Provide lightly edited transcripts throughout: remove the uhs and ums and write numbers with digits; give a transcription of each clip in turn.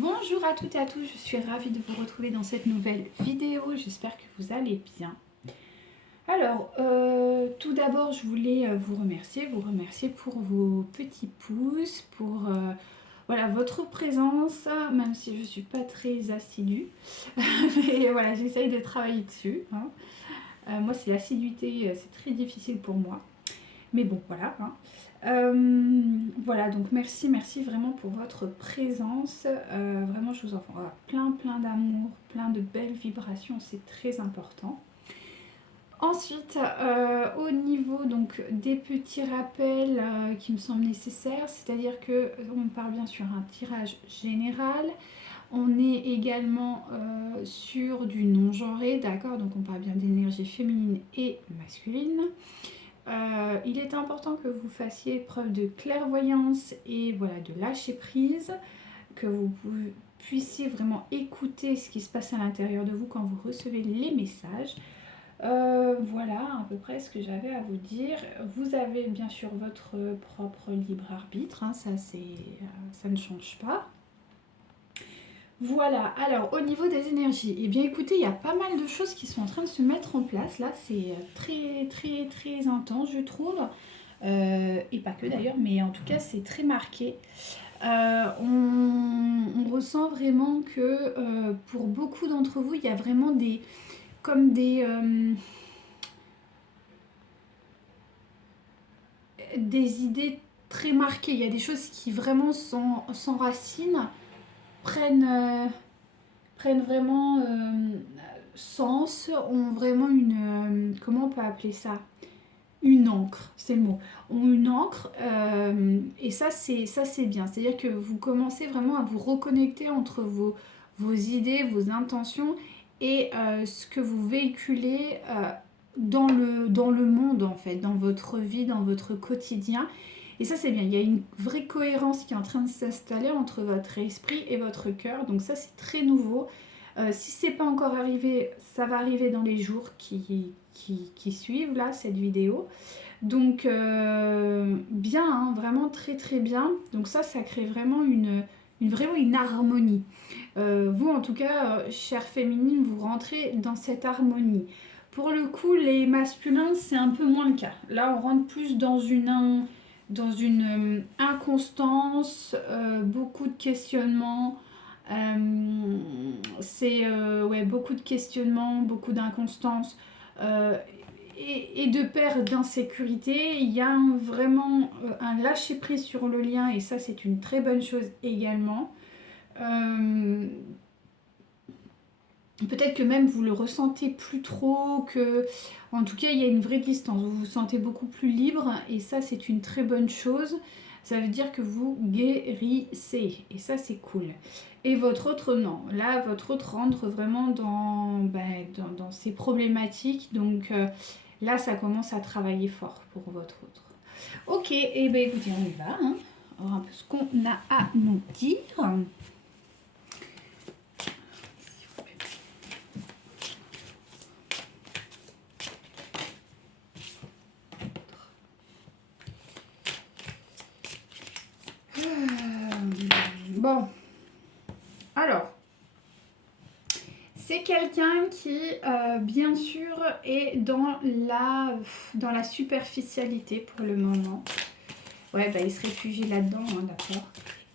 Bonjour à toutes et à tous, je suis ravie de vous retrouver dans cette nouvelle vidéo, j'espère que vous allez bien. Alors, tout d'abord je voulais vous remercier pour vos petits pouces, pour voilà, votre présence, même si je ne suis pas très assidue. Mais voilà, j'essaye de travailler dessus. Hein. Moi c'est l'assiduité, c'est très difficile pour moi. Mais bon, voilà. Hein. Voilà, donc merci vraiment pour votre présence. Vraiment, je vous envoie plein d'amour, plein de belles vibrations, c'est très important. Ensuite, au niveau donc des petits rappels qui me semblent nécessaires, c'est-à-dire que on parle bien sur un tirage général. On est également sur du non-genré, d'accord? Donc on parle bien d'énergie féminine et masculine. Il est important que vous fassiez preuve de clairvoyance et voilà, de lâcher prise, que vous puissiez vraiment écouter ce qui se passe à l'intérieur de vous quand vous recevez les messages. Voilà à peu près ce que j'avais à vous dire. Vous avez bien sûr votre propre libre arbitre, hein, ça ne change pas. Voilà, alors au niveau des énergies, eh bien écoutez, il y a pas mal de choses qui sont en train de se mettre en place. Là, c'est très intense, je trouve. Et pas que d'ailleurs, mais en tout cas, c'est très marqué. On ressent vraiment que pour beaucoup d'entre vous, il y a vraiment des idées très marquées. Il y a des choses qui vraiment s'enracinent, prennent vraiment sens, ont vraiment une... comment on peut appeler ça? Une encre, c'est le mot. Ont une encre, et ça c'est bien. C'est-à-dire que vous commencez vraiment à vous reconnecter entre vos idées, vos intentions et ce que vous véhiculez dans le monde en fait, dans votre vie, dans votre quotidien. Et ça c'est bien, il y a une vraie cohérence qui est en train de s'installer entre votre esprit et votre cœur. Donc ça c'est très nouveau. Si c'est pas encore arrivé, ça va arriver dans les jours qui suivent là cette vidéo. Donc bien, hein, vraiment très bien. Donc ça crée vraiment vraiment une harmonie. Vous en tout cas, chère féminine, vous rentrez dans cette harmonie. Pour le coup, les masculins, c'est un peu moins le cas. Là, on rentre plus dans une inconstance, beaucoup de questionnements. C'est ouais, beaucoup de questionnements, beaucoup d'inconstance et de peur d'insécurité. Il y a vraiment un lâcher prise sur le lien et ça c'est une très bonne chose également. Peut-être que même vous le ressentez plus trop, que en tout cas il y a une vraie distance, vous vous sentez beaucoup plus libre et ça c'est une très bonne chose. Ça veut dire que vous guérissez et ça c'est cool. Et votre autre non, là votre autre rentre vraiment dans ces problématiques, donc là ça commence à travailler fort pour votre autre. Ok, et ben écoutez on y va, hein. On va voir un peu ce qu'on a à nous dire. Bon, alors, c'est quelqu'un qui, bien sûr, est dans la superficialité pour le moment. Ouais, bah, il se réfugie là-dedans, hein, d'accord.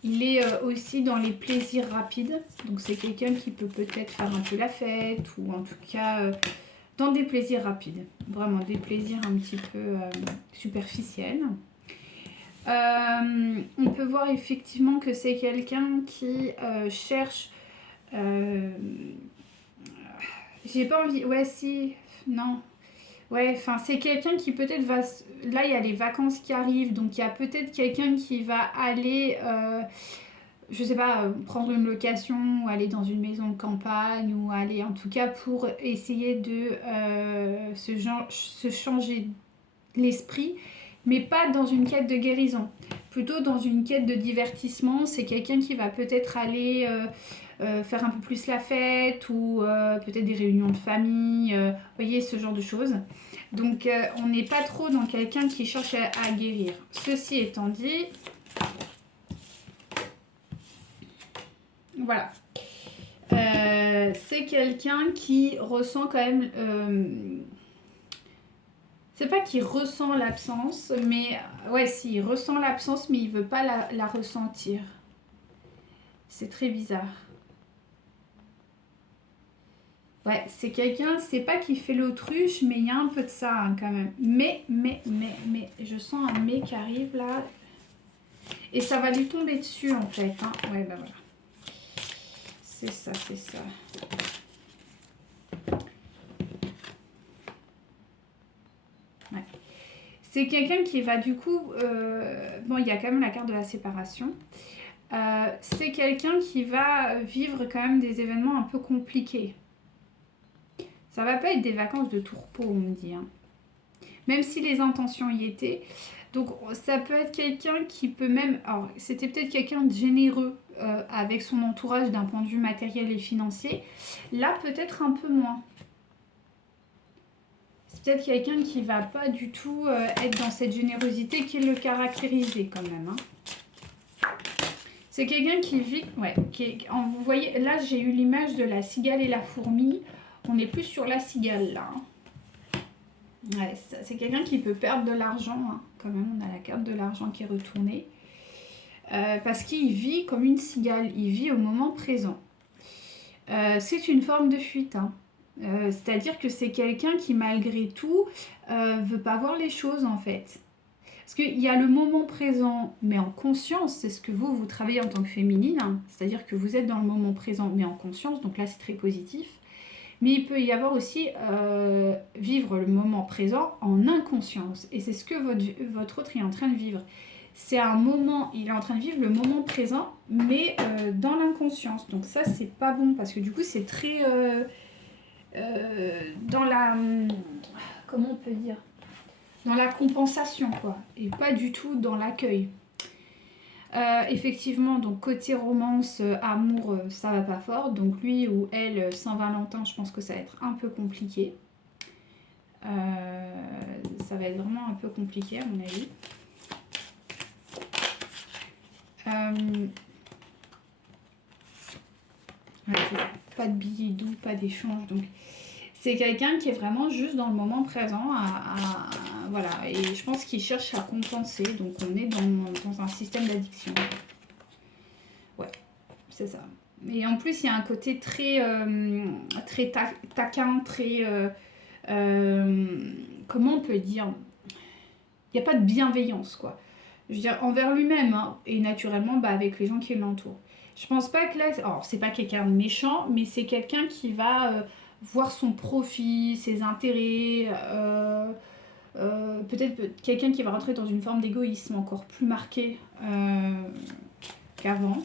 Il est aussi dans les plaisirs rapides. Donc, c'est quelqu'un qui peut peut-être faire un peu la fête ou en tout cas dans des plaisirs rapides. Vraiment, des plaisirs un petit peu superficiels. On peut voir effectivement que c'est quelqu'un qui cherche... j'ai pas envie... Ouais, si... Non. Ouais, enfin, c'est quelqu'un qui peut-être va... Là, il y a les vacances qui arrivent, donc il y a peut-être quelqu'un qui va aller... je sais pas, prendre une location ou aller dans une maison de campagne ou aller en tout cas pour essayer de se changer l'esprit, mais pas dans une quête de guérison, plutôt dans une quête de divertissement. C'est quelqu'un qui va peut-être aller faire un peu plus la fête ou peut-être des réunions de famille, vous voyez, ce genre de choses. Donc on n'est pas trop dans quelqu'un qui cherche à guérir. Ceci étant dit, Voilà. C'est quelqu'un qui ressent quand même... c'est pas qu'il ressent l'absence, mais... Ouais, si, il ressent l'absence, mais il veut pas la ressentir. C'est très bizarre. Ouais, c'est quelqu'un, c'est pas qu'il fait l'autruche, mais il y a un peu de ça hein, quand même. Mais, je sens un mais qui arrive là. Et ça va lui tomber dessus en fait. Hein. Ouais, bah voilà. C'est ça, c'est ça. Ouais. C'est quelqu'un qui va du coup... bon, il y a quand même la carte de la séparation. C'est quelqu'un qui va vivre quand même des événements un peu compliqués. Ça va pas être des vacances de tourpeau, on me dit. Hein. Même si les intentions y étaient. Donc ça peut être quelqu'un qui peut même... Alors c'était peut-être quelqu'un de généreux avec son entourage d'un point de vue matériel et financier. Là peut-être un peu moins. C'est peut-être quelqu'un qui va pas du tout être dans cette générosité qui le caractérisait quand même. Hein. C'est quelqu'un qui vit... Ouais, vous voyez, là j'ai eu l'image de la cigale et la fourmi. On est plus sur la cigale là. Ouais, c'est quelqu'un qui peut perdre de l'argent. Hein. Quand même, on a la carte de l'argent qui est retournée. Parce qu'il vit comme une cigale. Il vit au moment présent. C'est une forme de fuite. Hein. C'est-à-dire que c'est quelqu'un qui, malgré tout, veut pas voir les choses en fait. Parce qu'il y a le moment présent, mais en conscience. C'est ce que vous travaillez en tant que féminine. Hein. C'est-à-dire que vous êtes dans le moment présent, mais en conscience. Donc là, c'est très positif. Mais il peut y avoir aussi vivre le moment présent en inconscience. Et c'est ce que votre autre est en train de vivre. C'est un moment, il est en train de vivre le moment présent, mais dans l'inconscience. Donc ça, c'est pas bon, parce que du coup, c'est très... dans la... Comment on peut dire? Dans la compensation, quoi. Et pas du tout dans l'accueil. Effectivement, donc côté romance, amour, ça va pas fort. Donc lui ou elle, Saint-Valentin, je pense que ça va être un peu compliqué. Ça va être vraiment un peu compliqué à mon avis. Pas de billets doux, pas d'échange. Donc c'est quelqu'un qui est vraiment juste dans le moment présent. Voilà. Et je pense qu'il cherche à compenser. Donc on est dans un système d'addiction. Ouais, c'est ça. Et en plus, il y a un côté très, très taquin, très... comment on peut dire? Il n'y a pas de bienveillance, quoi. Je veux dire, envers lui-même, hein, et naturellement, avec les gens qui l'entourent. Je pense pas que là... Alors, c'est pas quelqu'un de méchant, mais c'est quelqu'un qui va voir son profit, ses intérêts... peut-être quelqu'un qui va rentrer dans une forme d'égoïsme encore plus marquée qu'avant.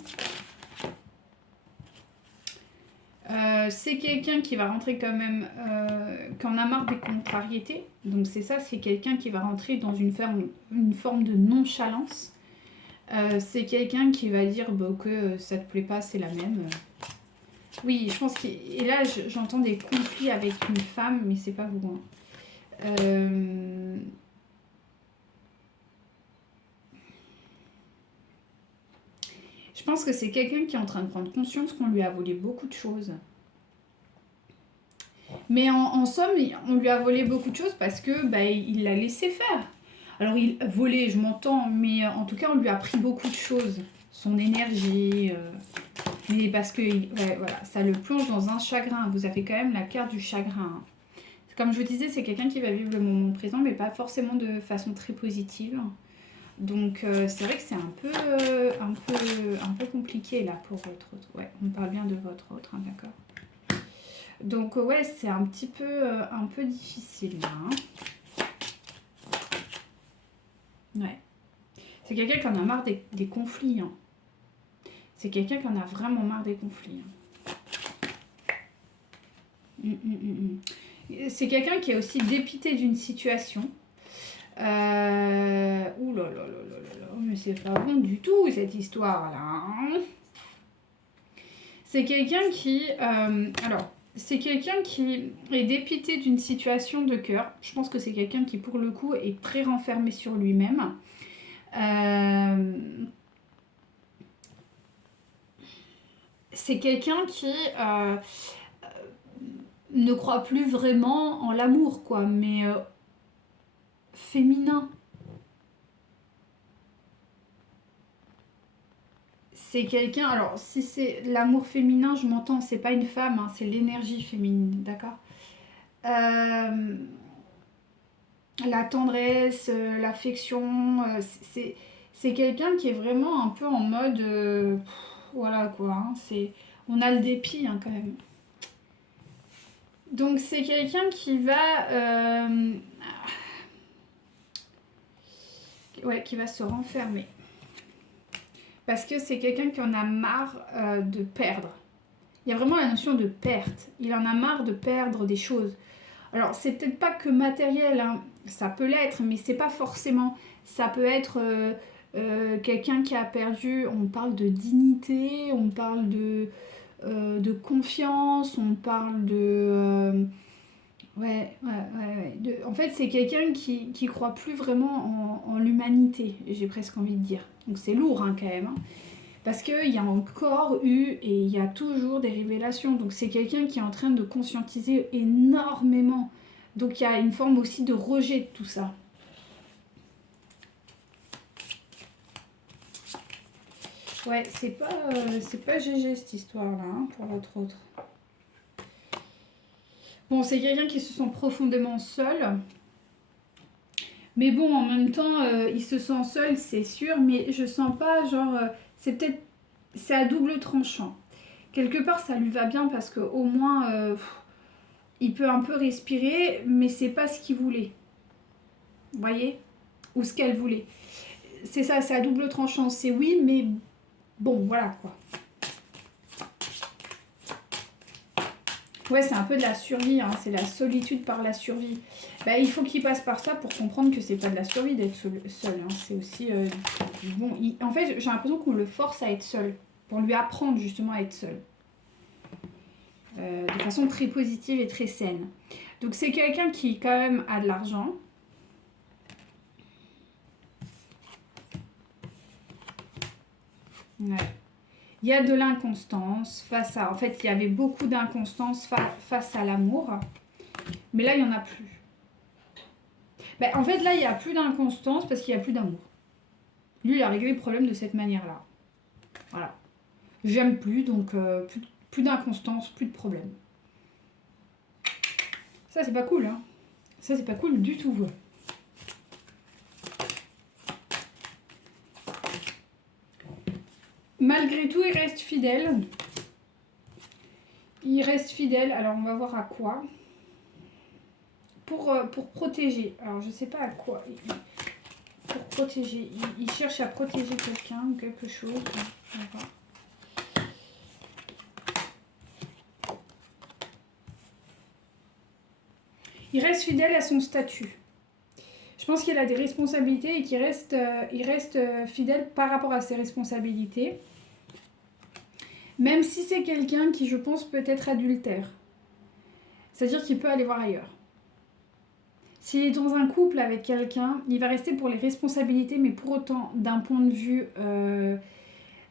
C'est quelqu'un qui va rentrer quand même, qui en a marre des contrariétés. Donc c'est ça, c'est quelqu'un qui va rentrer dans une forme de nonchalance. C'est quelqu'un qui va dire que ça te plaît pas, c'est la même. Oui, je pense que... Et là, j'entends des conflits avec une femme, mais c'est pas vous. Hein. Je pense que c'est quelqu'un qui est en train de prendre conscience qu'on lui a volé beaucoup de choses. Mais en somme, on lui a volé beaucoup de choses parce que il l'a laissé faire. Alors, il volait, je m'entends, mais en tout cas, on lui a pris beaucoup de choses. Son énergie, mais parce que voilà, ça le plonge dans un chagrin. Vous avez quand même la carte du chagrin. Comme je vous disais, c'est quelqu'un qui va vivre le moment présent, mais pas forcément de façon très positive. Donc, c'est vrai que c'est un peu compliqué là pour votre autre. Ouais, on parle bien de votre autre, hein, d'accord. Donc ouais, c'est un peu difficile là. Hein. Ouais. C'est quelqu'un qui en a marre des conflits. Hein. C'est quelqu'un qui en a vraiment marre des conflits. Hein. C'est quelqu'un qui est aussi dépité d'une situation. Ouh là là là là là, mais c'est pas bon du tout cette histoire là. Hein. C'est quelqu'un qui... alors... C'est quelqu'un qui est dépité d'une situation de cœur. Je pense que c'est quelqu'un qui, pour le coup, est très renfermé sur lui-même. c'est quelqu'un qui ne croit plus vraiment en l'amour, quoi, mais féminin. C'est quelqu'un, alors si c'est l'amour féminin, je m'entends, c'est pas une femme, hein, c'est l'énergie féminine, d'accord. La tendresse, l'affection, c'est quelqu'un qui est vraiment un peu en mode, voilà quoi, hein, on a le dépit hein, quand même. Donc c'est quelqu'un qui va, ouais, qui va se renfermer. Parce que c'est quelqu'un qui en a marre de perdre. Il y a vraiment la notion de perte. Il en a marre de perdre des choses. Alors, c'est peut-être pas que matériel, hein. Ça peut l'être, mais c'est pas forcément. Ça peut être quelqu'un qui a perdu, on parle de dignité, on parle de confiance, on parle de... ouais. En fait, c'est quelqu'un qui croit plus vraiment en l'humanité, j'ai presque envie de dire. Donc c'est lourd hein, quand même. Hein. Parce qu'il y a encore eu et il y a toujours des révélations. Donc c'est quelqu'un qui est en train de conscientiser énormément. Donc il y a une forme aussi de rejet de tout ça. Ouais, c'est pas GG cette histoire-là, hein, pour l'autre autre. Bon, c'est quelqu'un qui se sent profondément seul. Mais bon, en même temps, il se sent seul, c'est sûr, mais je sens pas, genre, c'est à double tranchant. Quelque part, ça lui va bien parce qu'au moins, il peut un peu respirer, mais c'est pas ce qu'il voulait. Vous voyez? Ou ce qu'elle voulait. C'est ça, c'est à double tranchant. C'est oui, mais bon, voilà quoi. Ouais, c'est un peu de la survie, hein, c'est la solitude par la survie. Bah, il faut qu'il passe par ça pour comprendre que c'est pas de la survie d'être seul. Hein. C'est aussi... bon, en fait, j'ai l'impression qu'on le force à être seul. Pour lui apprendre justement à être seul. De façon très positive et très saine. Donc c'est quelqu'un qui quand même a de l'argent. Ouais. Il y a de l'inconstance face à... En fait, il y avait beaucoup d'inconstance face à l'amour. Mais là, il n'y en a plus. Ben, en fait, là, il n'y a plus d'inconstance parce qu'il n'y a plus d'amour. Lui, il a réglé le problème de cette manière-là. Voilà. J'aime plus, donc plus d'inconstance, plus de problème. Ça, c'est pas cool, hein. Ça, c'est pas cool du tout. Malgré tout, il reste fidèle. Il reste fidèle. Alors, on va voir à quoi. Pour protéger. Alors, je sais pas à quoi. Pour protéger. Il cherche à protéger quelqu'un ou quelque chose. On va voir. Il reste fidèle à son statut. Je pense qu'il a des responsabilités et qu'il reste, il reste fidèle par rapport à ses responsabilités. Même si c'est quelqu'un qui, je pense, peut être adultère. C'est-à-dire qu'il peut aller voir ailleurs. S'il est dans un couple avec quelqu'un, il va rester pour les responsabilités, mais pour autant, d'un point de vue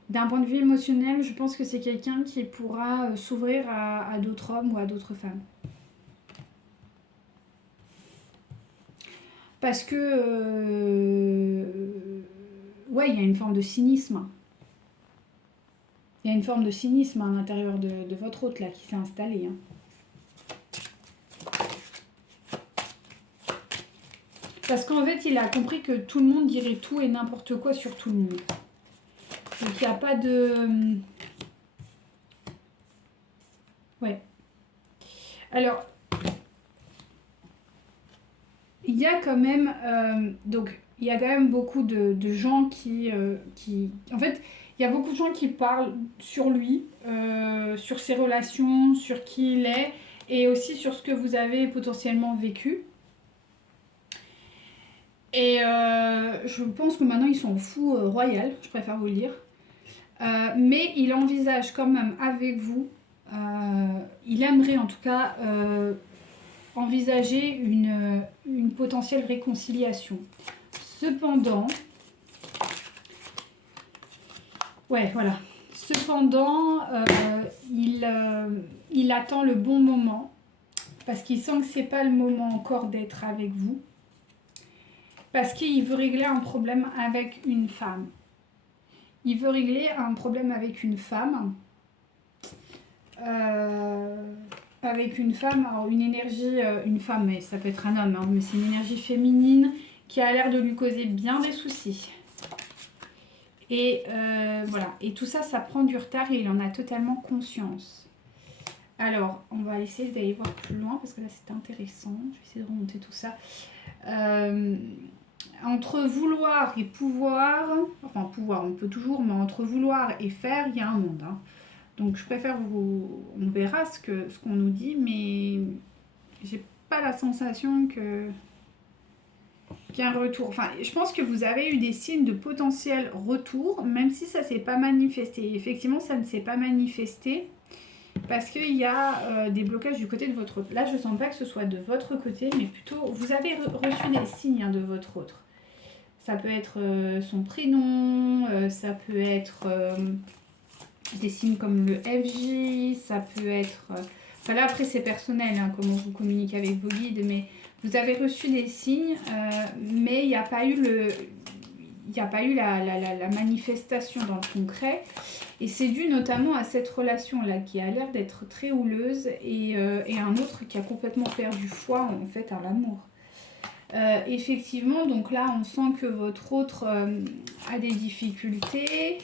émotionnel, je pense que c'est quelqu'un qui pourra s'ouvrir à d'autres hommes ou à d'autres femmes. Parce que, ouais, il y a une forme de cynisme. Il y a une forme de cynisme à l'intérieur de votre hôte, là, qui s'est installé. Hein. Parce qu'en fait, il a compris que tout le monde dirait tout et n'importe quoi sur tout le monde. Donc, il n'y a pas de... Ouais. Alors, il y a quand même... donc, il y a quand même beaucoup de gens qui... En fait, il y a beaucoup de gens qui parlent sur lui, sur ses relations, sur qui il est, et aussi sur ce que vous avez potentiellement vécu. Et je pense que maintenant, ils sont fous royal, je préfère vous le dire. Mais il envisage quand même avec vous, il aimerait en tout cas envisager une potentielle réconciliation. Cependant, ouais, voilà. Cependant, il attend le bon moment parce qu'il sent que c'est pas le moment encore d'être avec vous. Parce qu'il veut régler un problème avec une femme. Il veut régler un problème avec une femme. Avec une femme, alors une énergie, une femme, mais ça peut être un homme, hein, mais c'est une énergie féminine qui a l'air de lui causer bien des soucis. Et voilà, et tout ça, ça prend du retard et il en a totalement conscience. Alors, on va essayer d'aller voir plus loin parce que là c'est intéressant. Je vais essayer de remonter tout ça. Entre vouloir et pouvoir, enfin pouvoir on peut toujours, mais entre vouloir et faire, il y a un monde. Hein. Donc je préfère vous, on verra ce qu'on nous dit, mais j'ai pas la sensation qu'il y a un retour. Enfin, je pense que vous avez eu des signes de potentiel retour, même si ça s'est pas manifesté. Effectivement, ça ne s'est pas manifesté. Parce qu'il y a des blocages du côté de votre autre. Là, je ne sens pas que ce soit de votre côté, mais plutôt, vous avez reçu des signes hein, de votre autre. Ça peut être son prénom, ça peut être des signes comme le FJ, ça peut être... Enfin là, après, c'est personnel, hein, comment vous communiquez avec vos guides, mais vous avez reçu des signes, mais il n'y a pas eu le... Il n'y a pas eu la manifestation dans le concret. Et c'est dû notamment à cette relation-là qui a l'air d'être très houleuse et un autre qui a complètement perdu foi en fait à l'amour. Effectivement, donc là, on sent que votre autre a des difficultés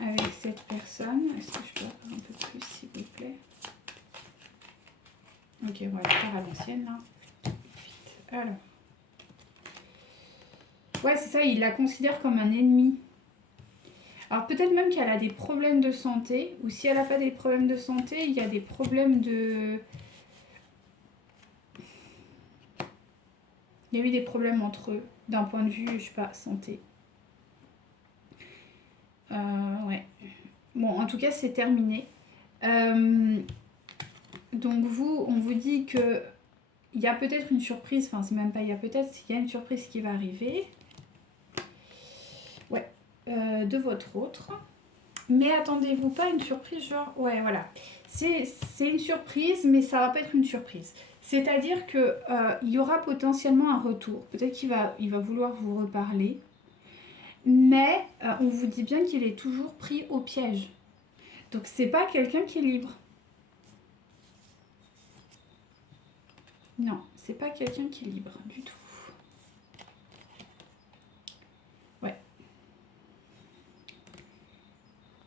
avec cette personne. Est-ce que je peux avoir un peu plus, s'il vous plaît? Ok, on va le faire à l'ancienne, là. Alors. Ouais, c'est ça, il la considère comme un ennemi. Alors peut-être même qu'elle a des problèmes de santé, ou si elle n'a pas des problèmes de santé, il y a des problèmes de... Il y a eu des problèmes entre eux, d'un point de vue, je sais pas, santé. Ouais. Bon, en tout cas, c'est terminé. Donc vous, on vous dit que il y a peut-être une surprise, enfin c'est même pas il y a peut-être, il y a une surprise qui va arriver. Ouais, de votre autre. Mais attendez-vous pas à une surprise genre... Ouais, voilà. C'est une surprise, mais ça va pas être une surprise. C'est-à-dire que il y aura potentiellement un retour. Peut-être il va vouloir vous reparler. Mais on vous dit bien qu'il est toujours pris au piège. Donc c'est pas quelqu'un qui est libre. Non, c'est pas quelqu'un qui est libre du tout. Ouais.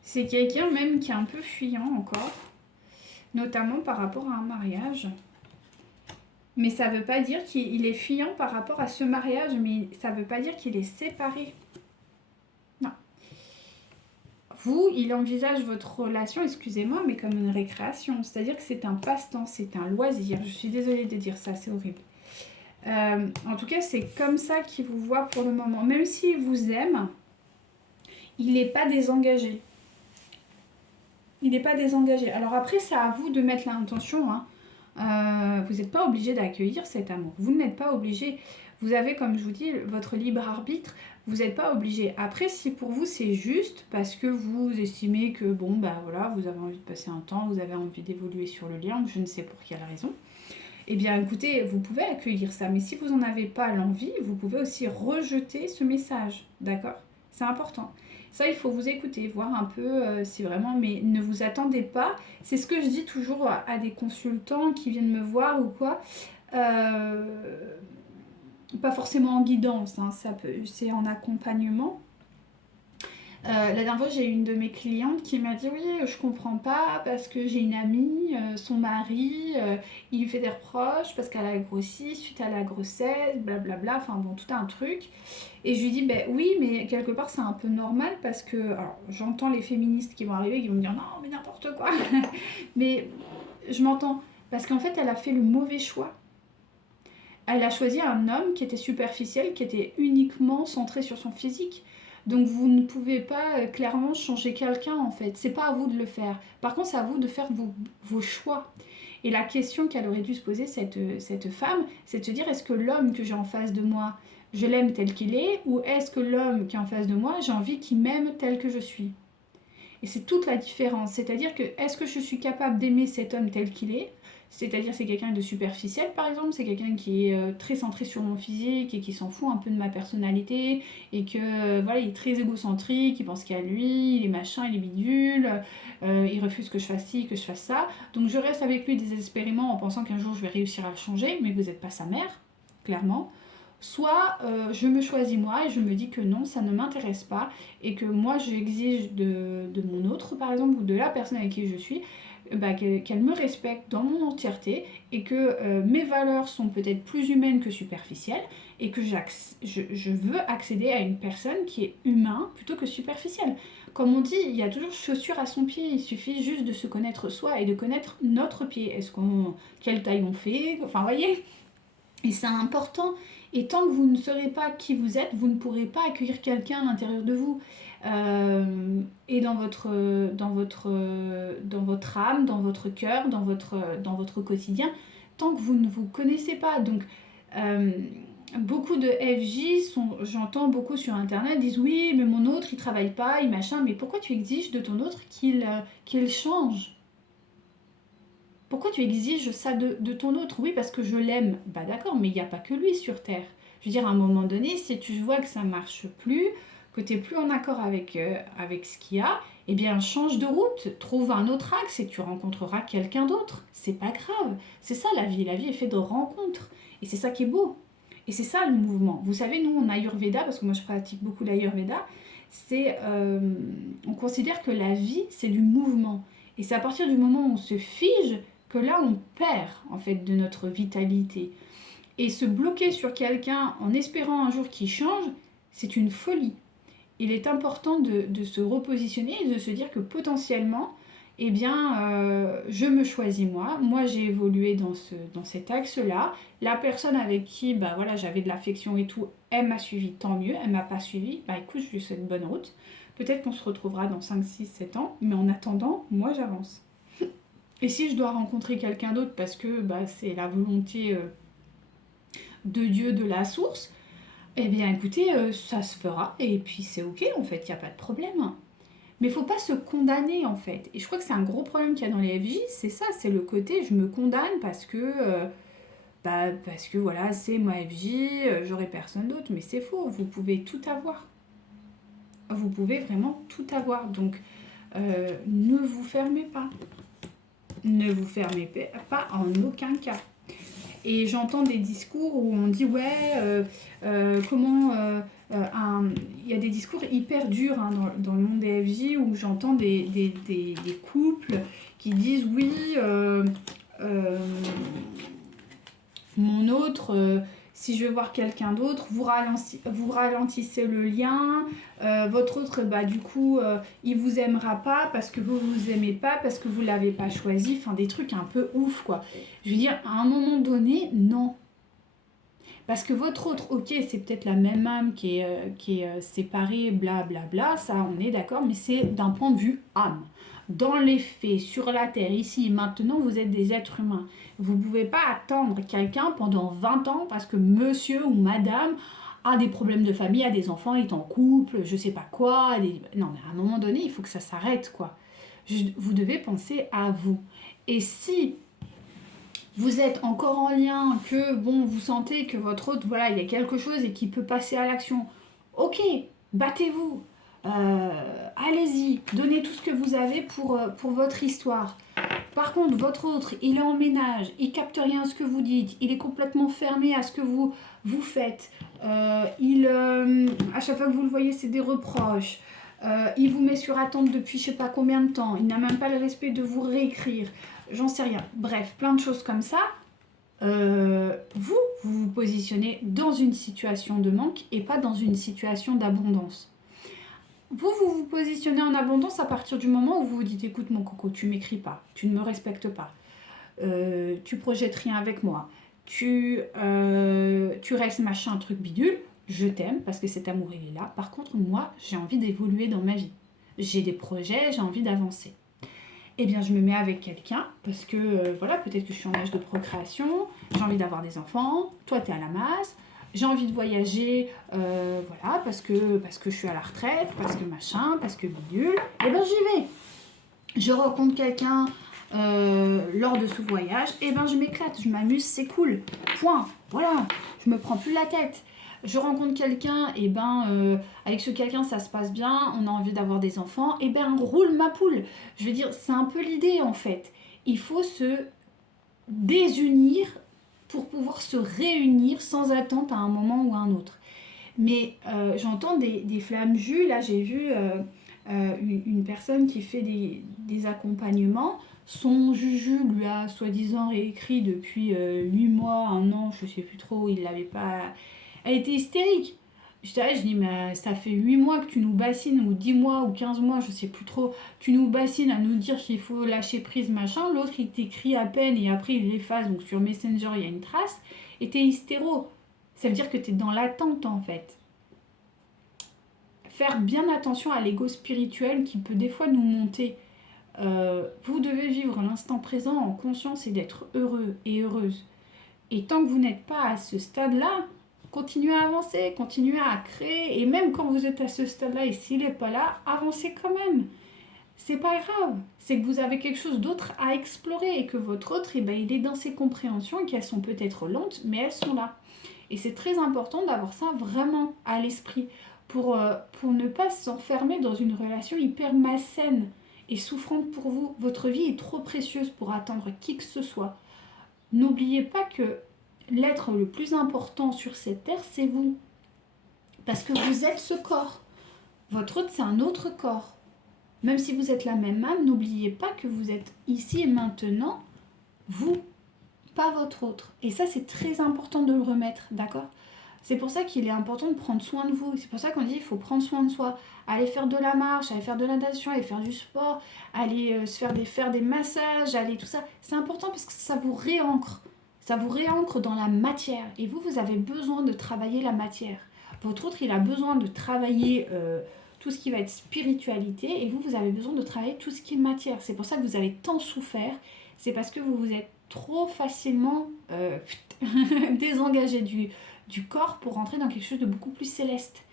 C'est quelqu'un même qui est un peu fuyant encore. Notamment par rapport à un mariage. Mais ça veut pas dire qu'il est fuyant par rapport à ce mariage, mais ça veut pas dire qu'il est séparé. Non. Vous, il envisage votre relation, excusez-moi, mais comme une récréation. C'est-à-dire que c'est un passe-temps, c'est un loisir. Je suis désolée de dire ça, c'est horrible. En tout cas, c'est comme ça qu'il vous voit pour le moment. Même s'il vous aime, il n'est pas désengagé. Il n'est pas désengagé. Alors après, c'est à vous de mettre l'intention, hein. Vous n'êtes pas obligé d'accueillir cet amour. Vous n'êtes pas obligé. Vous avez, comme je vous dis, votre libre arbitre. Vous n'êtes pas obligé. Après, si pour vous c'est juste parce que vous estimez que bon, bah voilà, vous avez envie de passer un temps, vous avez envie d'évoluer sur le lien, je ne sais pour quelle raison. Eh bien, écoutez, vous pouvez accueillir ça. Mais si vous n'en avez pas l'envie, vous pouvez aussi rejeter ce message. D'accord? C'est important. Ça, il faut vous écouter, voir un peu si vraiment... Mais ne vous attendez pas. C'est ce que je dis toujours à des consultants qui viennent me voir ou quoi. Pas forcément en guidance, hein, c'est en accompagnement. La dernière fois, j'ai eu une de mes clientes qui m'a dit « Oui, je comprends pas parce que j'ai une amie, son mari, il lui fait des reproches parce qu'elle a grossi suite à la grossesse, blablabla, enfin bon, tout un truc. » Et je lui dis « Ben oui, mais quelque part, c'est un peu normal parce que... » Alors, j'entends les féministes qui vont arriver, qui vont me dire « Non, mais n'importe quoi !» Mais je m'entends parce qu'en fait, elle a fait le mauvais choix. Elle a choisi un homme qui était superficiel, qui était uniquement centré sur son physique. Donc vous ne pouvez pas clairement changer quelqu'un en fait. C'est pas à vous de le faire. Par contre, c'est à vous de faire vos choix. Et la question qu'elle aurait dû se poser, cette femme, c'est de se dire, est-ce que l'homme que j'ai en face de moi, je l'aime tel qu'il est, ou est-ce que l'homme qui est en face de moi, j'ai envie qu'il m'aime tel que je suis. Et c'est toute la différence. C'est-à-dire que, est-ce que je suis capable d'aimer cet homme tel qu'il est? C'est-à-dire c'est quelqu'un de superficiel par exemple, c'est quelqu'un qui est très centré sur mon physique et qui s'en fout un peu de ma personnalité et que voilà, il est très égocentrique, il pense qu'à lui, il est machin, il est bidule, il refuse que je fasse ci, que je fasse ça. Donc je reste avec lui désespérément en pensant qu'un jour je vais réussir à le changer, mais vous n'êtes pas sa mère, clairement. Soit je me choisis moi et je me dis que non, ça ne m'intéresse pas et que moi j'exige de mon autre par exemple ou de la personne avec qui je suis qu'elle me respecte dans mon entièreté et que mes valeurs sont peut-être plus humaines que superficielles et que je veux accéder à une personne qui est humain plutôt que superficielle. Comme on dit, il y a toujours chaussure à son pied, il suffit juste de se connaître soi et de connaître notre pied. Quelle taille on fait, enfin vous voyez. Et c'est important. Et tant que vous ne saurez pas qui vous êtes, vous ne pourrez pas accueillir quelqu'un à l'intérieur de vous. Et dans votre âme, dans votre cœur, dans votre quotidien, tant que vous ne vous connaissez pas. Donc, beaucoup de FJ, j'entends beaucoup sur Internet, disent oui, mais mon autre, il travaille pas, il machin. Mais pourquoi tu exiges de ton autre qu'il change ? Pourquoi tu exiges ça de ton autre? Oui, parce que je l'aime. Bah d'accord, mais il n'y a pas que lui sur Terre. Je veux dire, à un moment donné, si tu vois que ça ne marche plus, que tu n'es plus en accord avec ce qu'il y a, eh bien change de route, trouve un autre axe et tu rencontreras quelqu'un d'autre. C'est pas grave. C'est ça la vie. La vie est faite de rencontres. Et c'est ça qui est beau. Et c'est ça le mouvement. Vous savez, nous, en Ayurveda, parce que moi je pratique beaucoup l'Ayurveda, on considère que la vie, c'est du mouvement. Et c'est à partir du moment où on se fige que là, on perd en fait de notre vitalité. Et se bloquer sur quelqu'un en espérant un jour qu'il change, c'est une folie. Il est important de se repositionner et de se dire que potentiellement, eh bien, je me choisis moi. Moi, j'ai évolué dans cet axe-là. La personne avec qui voilà, j'avais de l'affection et tout, elle m'a suivi, tant mieux. Elle ne m'a pas suivi. Écoute, je lui souhaite bonne route. Peut-être qu'on se retrouvera dans 5, 6, 7 ans. Mais en attendant, moi, j'avance. Et si je dois rencontrer quelqu'un d'autre parce que c'est la volonté de Dieu, de la source, eh bien écoutez, ça se fera et puis c'est ok en fait, il n'y a pas de problème. Mais il ne faut pas se condamner en fait. Et je crois que c'est un gros problème qu'il y a dans les FJ, c'est ça, c'est le côté je me condamne parce que voilà, c'est moi FJ, j'aurai personne d'autre. Mais c'est faux, vous pouvez tout avoir. Vous pouvez vraiment tout avoir. Donc ne vous fermez pas. Ne vous fermez pas en aucun cas. Et j'entends des discours où on dit ouais, il y a des discours hyper durs dans le monde des FJ où j'entends des couples qui disent oui, mon autre, si je veux voir quelqu'un d'autre, vous ralentissez le lien, votre autre, du coup, il vous aimera pas parce que vous vous aimez pas, parce que vous l'avez pas choisi, enfin des trucs un peu ouf quoi. Je veux dire, à un moment donné, non. Parce que votre autre, ok, c'est peut-être la même âme qui est séparée, blablabla, ça on est d'accord, mais c'est d'un point de vue âme. Dans les faits, sur la Terre, ici, maintenant, vous êtes des êtres humains. Vous ne pouvez pas attendre quelqu'un pendant 20 ans parce que monsieur ou madame a des problèmes de famille, a des enfants, est en couple, je sais pas quoi. Non, mais à un moment donné, il faut que ça s'arrête, quoi. Vous devez penser à vous. Et si vous êtes encore en lien, que vous sentez que votre autre, voilà, il y a quelque chose et qu'il peut passer à l'action, ok, battez-vous. Allez-y, donnez tout ce que vous avez pour votre histoire. Par contre, votre autre, il est en ménage, il capte rien à ce que vous dites, il est complètement fermé à ce que vous faites. À chaque fois que vous le voyez, c'est des reproches. Il vous met sur attente depuis je sais pas combien de temps. Il n'a même pas le respect de vous réécrire. J'en sais rien. Bref, plein de choses comme ça. Vous vous positionnez dans une situation de manque et pas dans une situation d'abondance. Vous vous positionnez en abondance à partir du moment où vous vous dites écoute mon coco, tu m'écris pas, tu ne me respectes pas, tu projettes rien avec moi, tu restes machin truc bidule, je t'aime parce que cet amour il est là. Par contre moi j'ai envie d'évoluer dans ma vie, j'ai des projets, j'ai envie d'avancer. Eh bien je me mets avec quelqu'un parce que voilà, peut-être que je suis en âge de procréation, j'ai envie d'avoir des enfants, toi t'es à la masse. j'ai envie de voyager, voilà, parce que je suis à la retraite, parce que machin, parce que bidule, et ben j'y vais. Je rencontre quelqu'un lors de ce voyage, et ben je m'éclate, je m'amuse, c'est cool, point, voilà, je me prends plus la tête. Je rencontre quelqu'un, et ben avec ce quelqu'un ça se passe bien, on a envie d'avoir des enfants, et ben roule ma poule. Je veux dire, c'est un peu l'idée en fait. Il faut se désunir pour pouvoir se réunir sans attente à un moment ou à un autre. Mais j'entends des flammes jus. Là, j'ai vu une personne qui fait des accompagnements. Son juju lui a soi-disant réécrit depuis 8 mois, 1 an, je sais plus trop, il l'avait pas... Elle était hystérique. Je dis, mais ça fait 8 mois que tu nous bassines, ou 10 mois, ou 15 mois, je sais plus trop, tu nous bassines à nous dire qu'il faut lâcher prise, machin. L'autre, il t'écrit à peine et après, il l'efface. Donc sur Messenger, il y a une trace. Et t'es hystéro. Ça veut dire que t'es dans l'attente, en fait. Faire bien attention à l'ego spirituel qui peut des fois nous monter. Vous devez vivre l'instant présent en conscience et d'être heureux et heureuse. Et tant que vous n'êtes pas à ce stade-là, continuez à avancer, continuez à créer. Et même quand vous êtes à ce stade-là et s'il n'est pas là, avancez quand même. C'est pas grave. C'est que vous avez quelque chose d'autre à explorer et que votre autre, eh ben, il est dans ses compréhensions et qu'elles sont peut-être lentes, mais elles sont là. Et c'est très important d'avoir ça vraiment à l'esprit pour ne pas s'enfermer dans une relation hyper malsaine et souffrante pour vous. Votre vie est trop précieuse pour attendre qui que ce soit. N'oubliez pas que l'être le plus important sur cette terre, c'est vous. Parce que vous êtes ce corps. Votre autre, c'est un autre corps. Même si vous êtes la même âme, n'oubliez pas que vous êtes ici et maintenant, vous, pas votre autre. Et ça, c'est très important de le remettre, d'accord ? C'est pour ça qu'il est important de prendre soin de vous. C'est pour ça qu'on dit qu'il faut prendre soin de soi. Aller faire de la marche, aller faire de la natation, aller faire du sport, aller se faire des massages, aller tout ça. C'est important parce que ça vous réancre. Ça vous réancre dans la matière. Et vous, vous avez besoin de travailler la matière. Votre autre, il a besoin de travailler tout ce qui va être spiritualité. Et vous, vous avez besoin de travailler tout ce qui est matière. C'est pour ça que vous avez tant souffert. C'est parce que vous vous êtes trop facilement désengagé du corps pour rentrer dans quelque chose de beaucoup plus céleste.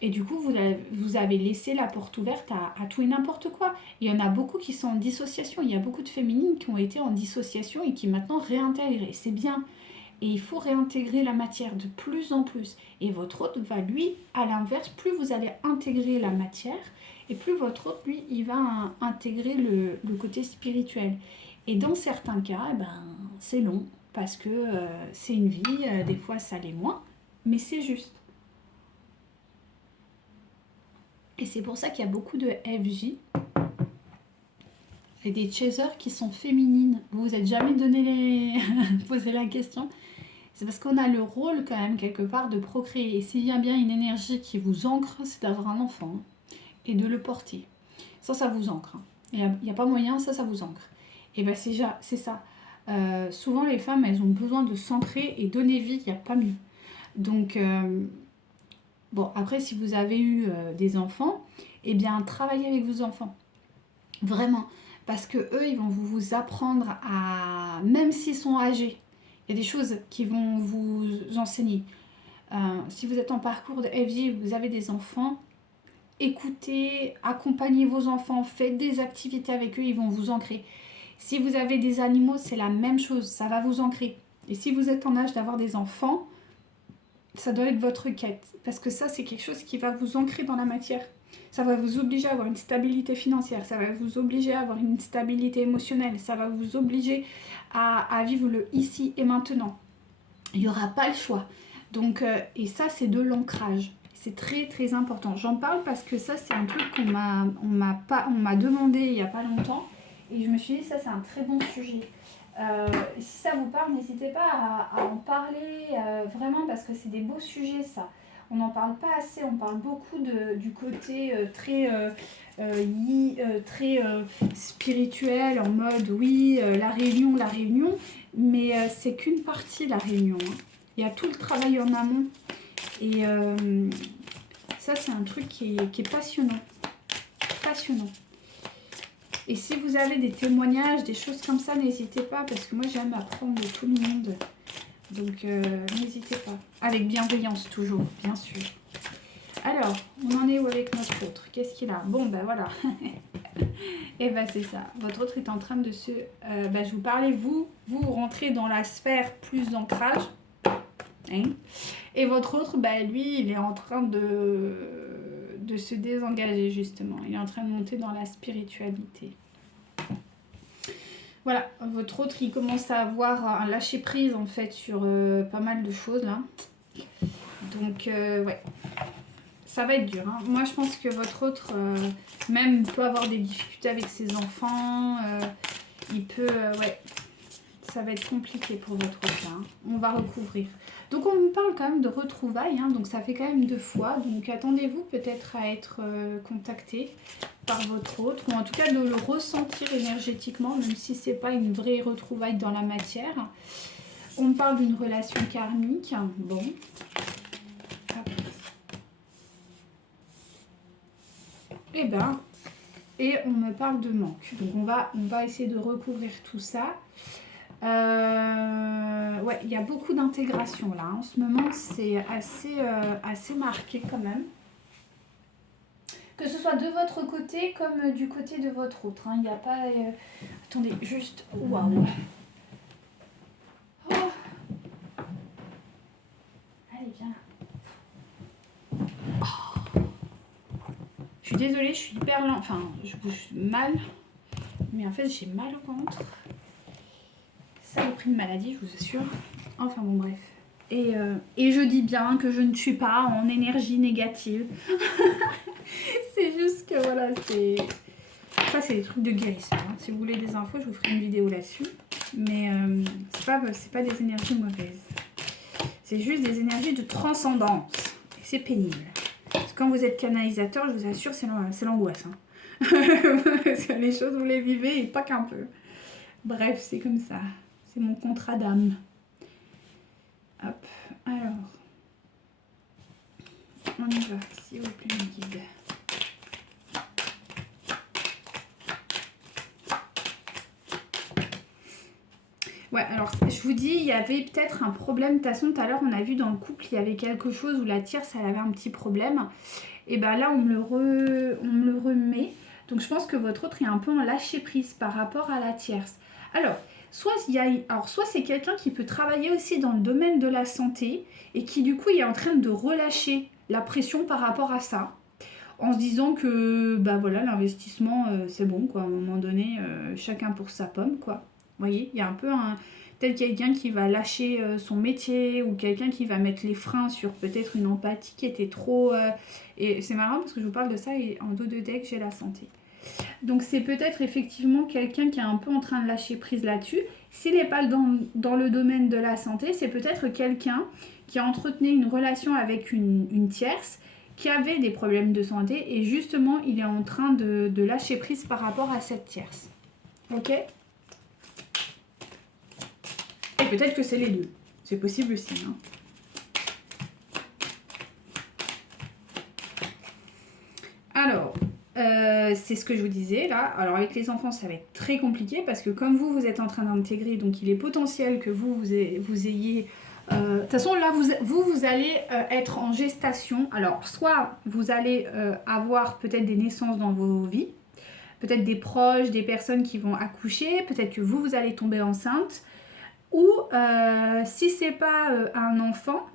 Et du coup, vous avez laissé la porte ouverte à tout et n'importe quoi. Il y en a beaucoup qui sont en dissociation. Il y a beaucoup de féminines qui ont été en dissociation et qui maintenant réintègrent. Et c'est bien. Et il faut réintégrer la matière de plus en plus. Et votre autre va, lui, à l'inverse, plus vous allez intégrer la matière, et plus votre autre, lui, il va intégrer le côté spirituel. Et dans certains cas, c'est long, parce que c'est une vie, des fois ça l'est moins, mais c'est juste. Et c'est pour ça qu'il y a beaucoup de FJ et des chasers qui sont féminines. Vous vous êtes jamais posé la question. C'est parce qu'on a le rôle quand même quelque part de procréer. Et s'il y a bien une énergie qui vous ancre, c'est d'avoir un enfant et de le porter. Ça vous ancre. Il n'y a pas moyen, ça vous ancre. Et bien c'est ça. Souvent les femmes, elles ont besoin de s'ancrer et donner vie, il n'y a pas mieux. Donc, bon, après si vous avez eu des enfants, eh bien travaillez avec vos enfants. Vraiment. Parce que eux, ils vont vous apprendre à... Même s'ils sont âgés, il y a des choses qui vont vous enseigner. Si vous êtes en parcours de FJ, vous avez des enfants, écoutez, accompagnez vos enfants, faites des activités avec eux, ils vont vous ancrer. Si vous avez des animaux, c'est la même chose, ça va vous ancrer. Et si vous êtes en âge d'avoir des enfants, ça doit être votre quête. Parce que ça, c'est quelque chose qui va vous ancrer dans la matière. Ça va vous obliger à avoir une stabilité financière, ça va vous obliger à avoir une stabilité émotionnelle, ça va vous obliger à vivre le ici et maintenant. Il n'y aura pas le choix. Donc, et ça, c'est de l'ancrage. C'est très très important. J'en parle parce que ça, c'est un truc qu'on m'a demandé il n'y a pas longtemps. Et je me suis dit, ça, c'est un très bon sujet. Si ça vous parle, n'hésitez pas à en parler vraiment parce que c'est des beaux sujets, ça. On n'en parle pas assez, on parle beaucoup du côté très spirituel, en mode oui, la réunion, mais c'est qu'une partie la réunion. Hein. Il y a tout le travail en amont et ça c'est un truc qui est passionnant. Passionnant. Et si vous avez des témoignages, des choses comme ça, n'hésitez pas parce que moi j'aime apprendre de tout le monde. Donc, n'hésitez pas. Avec bienveillance, toujours, bien sûr. Alors, on en est où avec notre autre? Qu'est-ce qu'il a? Bon, ben voilà. Et ben c'est ça. Votre autre est en train de se... je vous parlais, vous rentrez dans la sphère plus d'ancrage. Hein, et votre autre, lui, il est en train de se désengager, justement. Il est en train de monter dans la spiritualité. Voilà, votre autre, il commence à avoir un lâcher-prise, en fait, sur pas mal de choses, là. Donc, ouais. Ça va être dur. Hein. Moi, je pense que votre autre, même, peut avoir des difficultés avec ses enfants. Il peut... ouais, ça va être compliqué pour votre autre, là. Hein. On va recouvrir. Donc, on me parle quand même de retrouvailles. Hein, donc, ça fait quand même 2 fois. Donc, attendez-vous peut-être à être contacté par votre autre. Ou en tout cas, de le ressentir énergétiquement, même si c'est pas une vraie retrouvaille dans la matière. On me parle d'une relation karmique. Bon. Et on me parle de manque. Donc on va essayer de recouvrir tout ça. Ouais, il y a beaucoup d'intégration là. En ce moment, c'est assez marqué quand même. Que ce soit de votre côté comme du côté de votre autre. Hein. Il n'y a pas... Attendez, juste... Waouh. Oh. Allez, viens là. Oh. Je suis désolée, je suis hyper lent. Enfin, je bouge mal. Mais en fait, j'ai mal au ventre. Saloperie de maladie, je vous assure. Enfin bon, bref. Et je dis bien que je ne suis pas en énergie négative. C'est juste que voilà, c'est... Ça, c'est des trucs de guérison. Hein. Si vous voulez des infos, je vous ferai une vidéo là-dessus. Mais c'est pas des énergies mauvaises. C'est juste des énergies de transcendance. Et c'est pénible. Parce que quand vous êtes canalisateur, je vous assure, c'est l'angoisse. Hein. Parce que les choses, vous les vivez et pas qu'un peu. Bref, c'est comme ça. C'est mon contrat d'âme. Hop, alors. On y va, s'il vous plaît, mes guides. Ouais, alors je vous dis, il y avait peut-être un problème. De toute façon, tout à l'heure, on a vu dans le couple, il y avait quelque chose où la tierce, elle avait un petit problème. Et bien là, on me le remet. Donc je pense que votre autre est un peu en lâcher prise par rapport à la tierce. Alors, soit c'est quelqu'un qui peut travailler aussi dans le domaine de la santé et qui du coup est en train de relâcher la pression par rapport à ça. En se disant que voilà, l'investissement, c'est bon, quoi. À un moment donné, chacun pour sa pomme, quoi. Vous voyez, il y a un peu peut-être quelqu'un qui va lâcher son métier ou quelqu'un qui va mettre les freins sur peut-être une empathie qui était trop... Et c'est marrant parce que je vous parle de ça et en dos de deck, j'ai la santé. Donc c'est peut-être effectivement quelqu'un qui est un peu en train de lâcher prise là-dessus. S'il n'est pas dans le domaine de la santé, c'est peut-être quelqu'un qui a entretenu une relation avec une tierce qui avait des problèmes de santé et justement il est en train de lâcher prise par rapport à cette tierce. Ok ? Et peut-être que c'est les deux. C'est possible aussi. Hein. Alors, c'est ce que je vous disais là. Alors avec les enfants, ça va être très compliqué parce que comme vous êtes en train d'intégrer, donc il est potentiel que vous ayez... De toute façon, là, vous allez être en gestation. Alors, soit vous allez avoir peut-être des naissances dans vos vies, peut-être des proches, des personnes qui vont accoucher, peut-être que vous allez tomber enceinte, ou si c'est pas un enfant,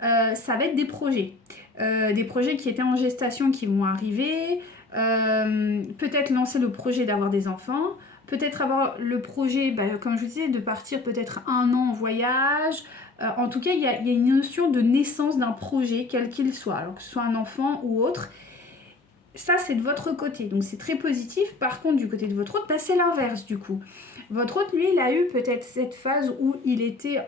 ça va être des projets. Des projets qui étaient en gestation qui vont arriver, peut-être lancer le projet d'avoir des enfants, peut-être avoir le projet, comme je vous disais, de partir peut-être 1 an en voyage. En tout cas, il y a une notion de naissance d'un projet, quel qu'il soit, alors que ce soit un enfant ou autre. Ça, c'est de votre côté, donc c'est très positif. Par contre, du côté de votre autre, c'est l'inverse du coup. Votre autre, lui, il a eu peut-être cette phase où il était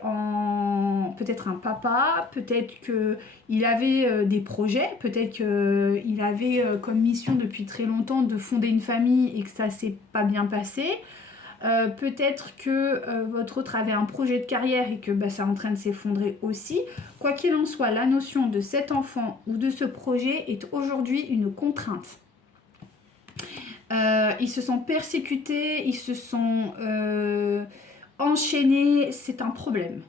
peut-être un papa, peut-être qu'il avait des projets, peut-être qu'il avait comme mission depuis très longtemps de fonder une famille et que ça s'est pas bien passé. Peut-être que votre autre avait un projet de carrière et que ça est en train de s'effondrer aussi. Quoi qu'il en soit, la notion de cet enfant ou de ce projet est aujourd'hui une contrainte. Ils se sont persécutés, ils se sont enchaînés, c'est un problème.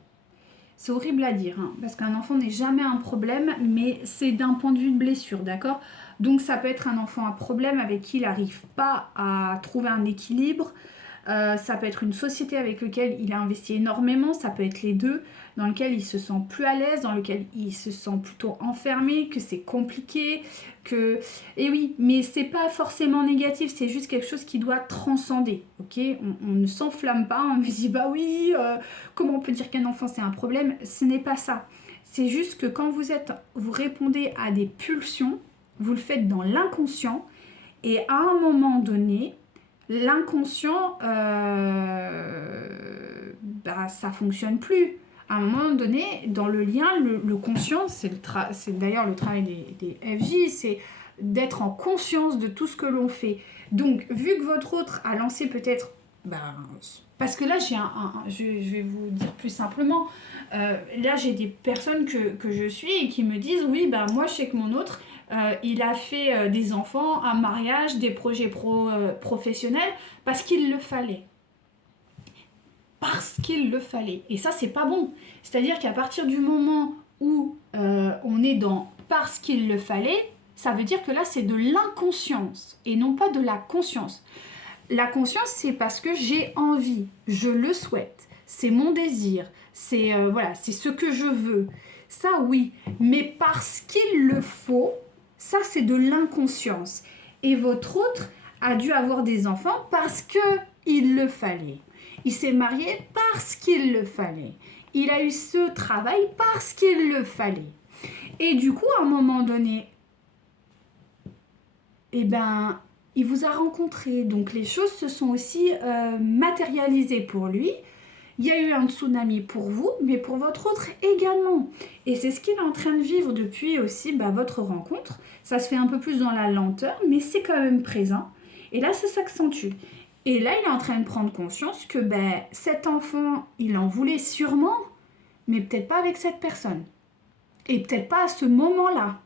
C'est horrible à dire, hein, parce qu'un enfant n'est jamais un problème, mais c'est d'un point de vue de blessure, d'accord? Donc ça peut être un enfant à problème avec qui il n'arrive pas à trouver un équilibre. Ça peut être une société avec laquelle il a investi énormément, ça peut être les deux, dans lequel il se sent plus à l'aise, dans lequel il se sent plutôt enfermé, que c'est compliqué, que... Et oui, mais c'est pas forcément négatif, c'est juste quelque chose qui doit transcender, ok? On ne s'enflamme pas, on me dit, bah oui, comment on peut dire qu'un enfant c'est un problème? Ce n'est pas ça. C'est juste que quand vous répondez à des pulsions, vous le faites dans l'inconscient, et à un moment donné, l'inconscient, ça fonctionne plus. À un moment donné, dans le lien, le conscient, c'est d'ailleurs le travail des FJ, c'est d'être en conscience de tout ce que l'on fait. Donc, vu que votre autre a lancé peut-être... parce que là, je vais vous dire plus simplement, là, j'ai des personnes que je suis et qui me disent, oui, moi, je sais que mon autre... il a fait des enfants, un mariage, des projets professionnels parce qu'il le fallait. Parce qu'il le fallait. Et ça, c'est pas bon. C'est-à-dire qu'à partir du moment où on est dans parce qu'il le fallait, ça veut dire que là, c'est de l'inconscience et non pas de la conscience. La conscience, c'est parce que j'ai envie, je le souhaite, c'est mon désir, c'est c'est ce que je veux. Ça, oui. Mais parce qu'il le faut, ça, c'est de l'inconscience. Et votre autre a dû avoir des enfants parce qu'il le fallait. Il s'est marié parce qu'il le fallait. Il a eu ce travail parce qu'il le fallait. Et du coup, à un moment donné, il vous a rencontré. Donc, les choses se sont aussi matérialisées pour lui. Il y a eu un tsunami pour vous, mais pour votre autre également. Et c'est ce qu'il est en train de vivre depuis aussi votre rencontre. Ça se fait un peu plus dans la lenteur, mais c'est quand même présent. Et là, ça s'accentue. Et là, il est en train de prendre conscience que cet enfant, il en voulait sûrement, mais peut-être pas avec cette personne. Et peut-être pas à ce moment-là.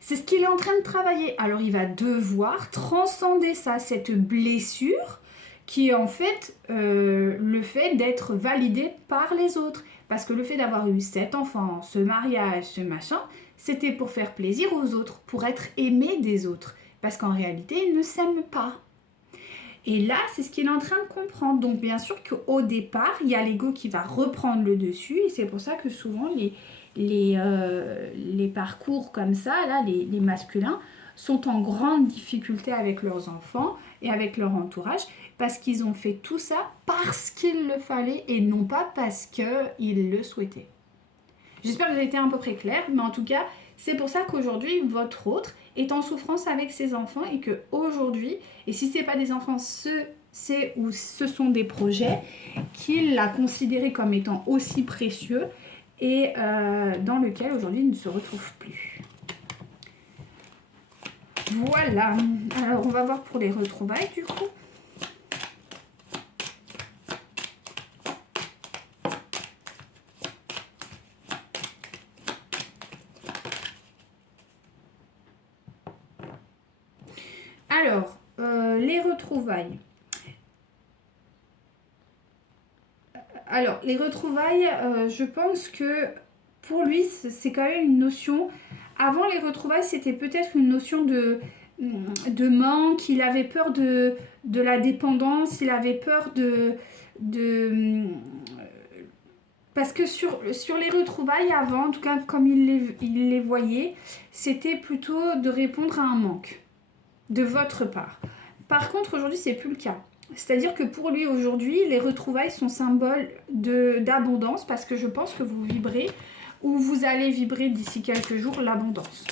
C'est ce qu'il est en train de travailler. Alors, il va devoir transcender ça, cette blessure, qui est en fait le fait d'être validé par les autres. Parce que le fait d'avoir eu 7 enfants, ce mariage, ce machin, c'était pour faire plaisir aux autres, pour être aimé des autres. Parce qu'en réalité, ils ne s'aiment pas. Et là, c'est ce qu'il est en train de comprendre. Donc, bien sûr qu'au départ, il y a l'ego qui va reprendre le dessus. Et c'est pour ça que souvent, les parcours comme ça, là, les masculins, sont en grande difficulté avec leurs enfants et avec leur entourage. Parce qu'ils ont fait tout ça parce qu'il le fallait et non pas parce qu'ils le souhaitaient. J'espère que j'ai été à peu près claire, mais en tout cas, c'est pour ça qu'aujourd'hui, votre autre est en souffrance avec ses enfants et qu'aujourd'hui, et si ce n'est pas des enfants, ce sont des projets qu'il a considérés comme étant aussi précieux et dans lequel aujourd'hui il ne se retrouve plus. Voilà, alors on va voir pour les retrouvailles du coup. Alors, les retrouvailles. Alors, les retrouvailles, je pense que pour lui, c'est quand même une notion... Avant les retrouvailles, c'était peut-être une notion de manque, il avait peur de la dépendance, il avait peur parce que sur les retrouvailles avant, en tout cas comme il les voyait, c'était plutôt de répondre à un manque de votre part. Par contre, aujourd'hui, c'est plus le cas. C'est-à-dire que pour lui, aujourd'hui, les retrouvailles sont symboles d'abondance parce que je pense que vous vibrez ou vous allez vibrer d'ici quelques jours l'abondance.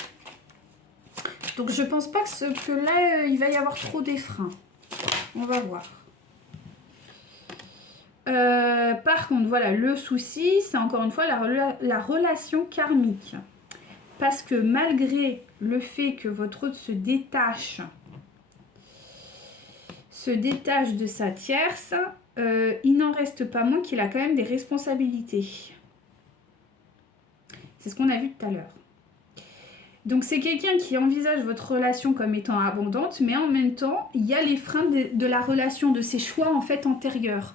Donc, je pense pas que là, il va y avoir trop des freins. On va voir. Par contre, voilà, le souci, c'est encore une fois la relation karmique. Parce que malgré le fait que votre autre se détache de sa tierce, il n'en reste pas moins qu'il a quand même des responsabilités. C'est ce qu'on a vu tout à l'heure. Donc c'est quelqu'un qui envisage votre relation comme étant abondante, mais en même temps, il y a les freins de la relation, de ses choix en fait antérieurs,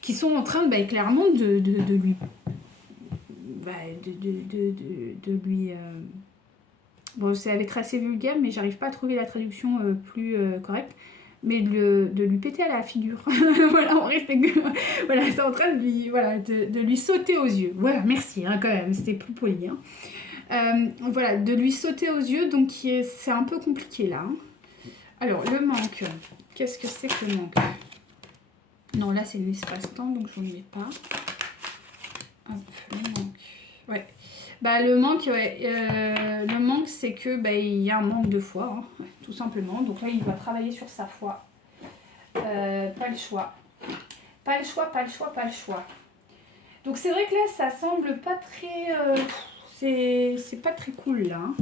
qui sont en train clairement de lui bah, de lui... Bon, ça va être assez vulgaire, mais j'arrive pas à trouver la traduction plus correcte. Mais de lui péter à la figure. Voilà, on reste... voilà, c'est en train de lui, voilà, de lui sauter aux yeux. Voilà, merci, hein, quand même, c'était plus poli. Hein. Voilà, de lui sauter aux yeux, donc c'est un peu compliqué là. Hein. Alors, le manque. Qu'est-ce que c'est que le manque? Non, là, c'est l'espace-temps, donc je ne le mets pas. Hop, le manque. Ouais. Bah, le manque, ouais, le manque, c'est que bah, il y a un manque de foi, hein, ouais, tout simplement. Donc là, il va travailler sur sa foi. Pas le choix. Pas le choix, pas le choix, pas le choix. Donc c'est vrai que là, ça semble pas très... c'est pas très cool, là. Hein.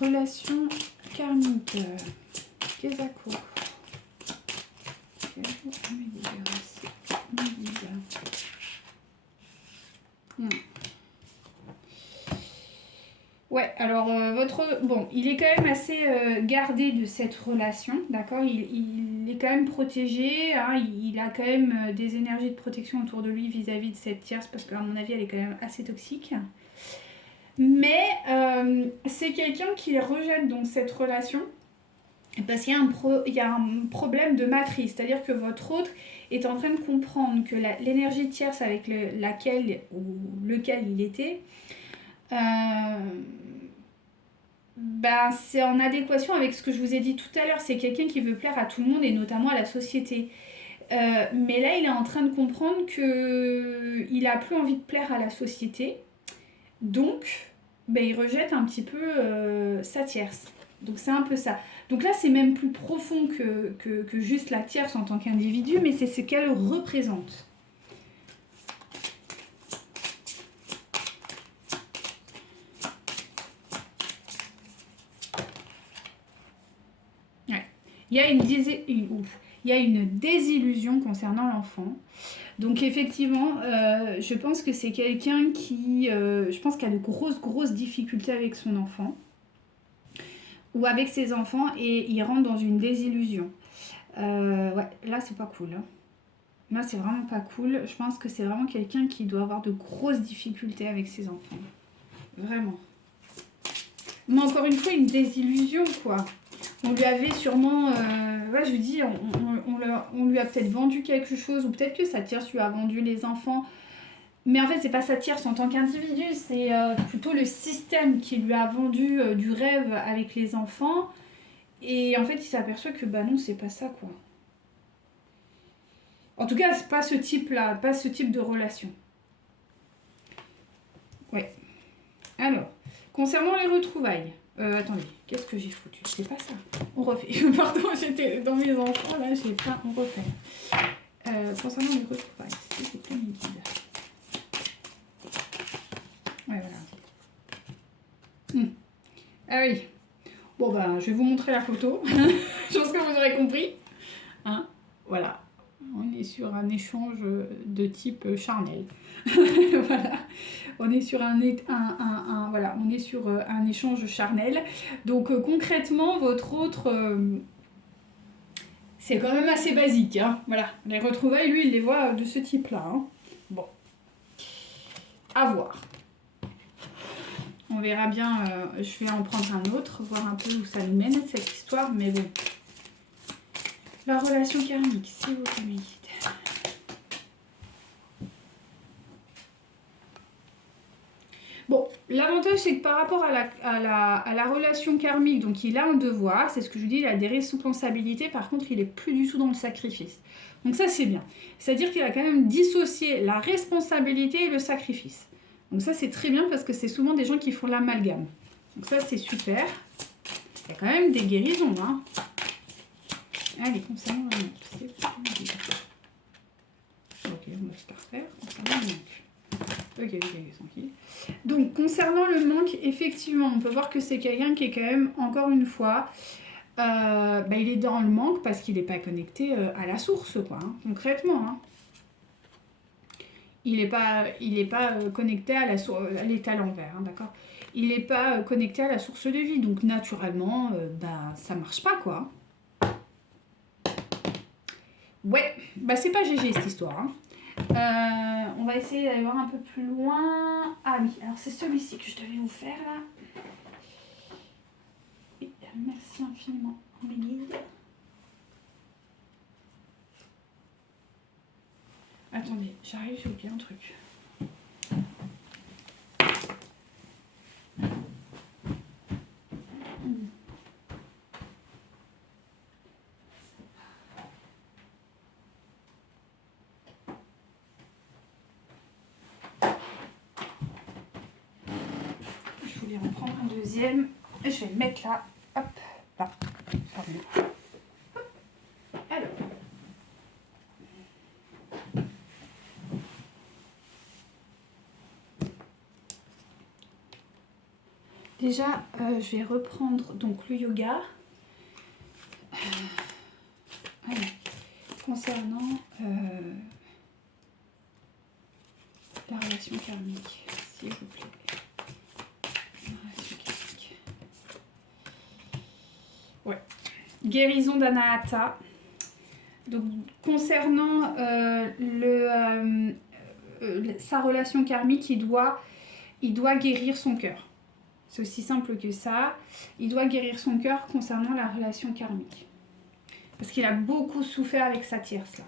Relation karmique. Kezako. Ouais, alors bon, il est quand même assez gardé de cette relation, d'accord, il est quand même protégé, hein, il a quand même des énergies de protection autour de lui vis-à-vis de cette tierce, parce qu'à mon avis, elle est quand même assez toxique. Mais c'est quelqu'un qui rejette donc cette relation, parce qu'il y a un problème de matrice, c'est-à-dire que votre autre est en train de comprendre que l'énergie tierce avec laquelle ou lequel il était, ben, c'est en adéquation avec ce que je vous ai dit tout à l'heure. C'est quelqu'un qui veut plaire à tout le monde et notamment à la société. Mais là, il est en train de comprendre qu'il n'a plus envie de plaire à la société. Donc, ben, il rejette un petit peu sa tierce. Donc, c'est un peu ça. Donc là, c'est même plus profond que juste la tierce en tant qu'individu, mais c'est ce qu'elle représente. Il y a une désillusion concernant l'enfant. Donc effectivement, je pense que c'est quelqu'un qui, je pense qu'il a de grosses difficultés avec son enfant ou avec ses enfants et il rentre dans une désillusion. Ouais, là c'est pas cool. Hein. Là c'est vraiment pas cool. Je pense que c'est vraiment quelqu'un qui doit avoir de grosses difficultés avec ses enfants. Vraiment. Mais encore une fois, une désillusion quoi. On lui avait sûrement, ouais, je vous dis, on lui a peut-être vendu quelque chose, ou peut-être que sa tierce lui a vendu les enfants. Mais en fait, c'est pas sa tierce en tant qu'individu, c'est plutôt le système qui lui a vendu du rêve avec les enfants. Et en fait, il s'aperçoit que bah non, c'est pas ça, quoi. En tout cas, c'est pas ce type-là, pas ce type de relation. Ouais. Alors, concernant les retrouvailles. Attendez, qu'est-ce que j'ai foutu? C'est pas ça. On refait. Pardon, j'étais dans mes enfants, là, j'ai pas... On refait. Concernant les retrouvailles, c'est plein de guides. Ouais, voilà. Ah oui. Bon, ben, je vais vous montrer la photo. Je pense que vous aurez compris. Hein, voilà. On est sur un échange de type charnel. Voilà. On est sur voilà, on est sur un échange charnel. Donc concrètement, votre autre, c'est quand même assez basique. Hein. Voilà, les retrouvailles, lui, il les voit de ce type-là. Hein. Bon, à voir. On verra bien. Je vais en prendre un autre, voir un peu où ça nous mène cette histoire. Mais bon, la relation karmique, s'il vous plaît. Bon, l'avantage c'est que par rapport à la relation karmique, donc il a un devoir, c'est ce que je vous dis, il a des responsabilités, par contre il est plus du tout dans le sacrifice. Donc ça c'est bien. C'est-à-dire qu'il a quand même dissocié la responsabilité et le sacrifice. Donc ça c'est très bien parce que c'est souvent des gens qui font l'amalgame. Donc ça c'est super. Il y a quand même des guérisons. Hein. Allez, concernant le manque. Ok, on va se la refaire. Concernant le manque. Ok, tranquille. Donc, concernant le manque, effectivement, on peut voir que c'est quelqu'un qui est quand même, encore une fois, il est dans le manque parce qu'il n'est pas connecté à la source, quoi, hein, concrètement. Hein. Il n'est pas connecté à l'état l'envers, hein, d'accord. Il n'est pas connecté à la source de vie, donc naturellement, ça marche pas, quoi. Ouais, c'est pas GG cette histoire, hein. on va essayer d'aller voir un peu plus loin. Ah oui, alors c'est celui-ci que je devais vous faire là. Oui, merci infiniment, mes guides. Attendez, j'arrive, j'ai oublié un truc. Je voulais en prendre un deuxième. Je vais le mettre là. Hop, là. Pardon. Alors. Déjà, je vais reprendre donc le yoga. Concernant la relation karmique, s'il vous plaît. La relation karmique. Ouais. Guérison d'Anahata. Donc, concernant sa relation karmique, il doit guérir son cœur. C'est aussi simple que ça. Il doit guérir son cœur concernant la relation karmique. Parce qu'il a beaucoup souffert avec sa tierce, là.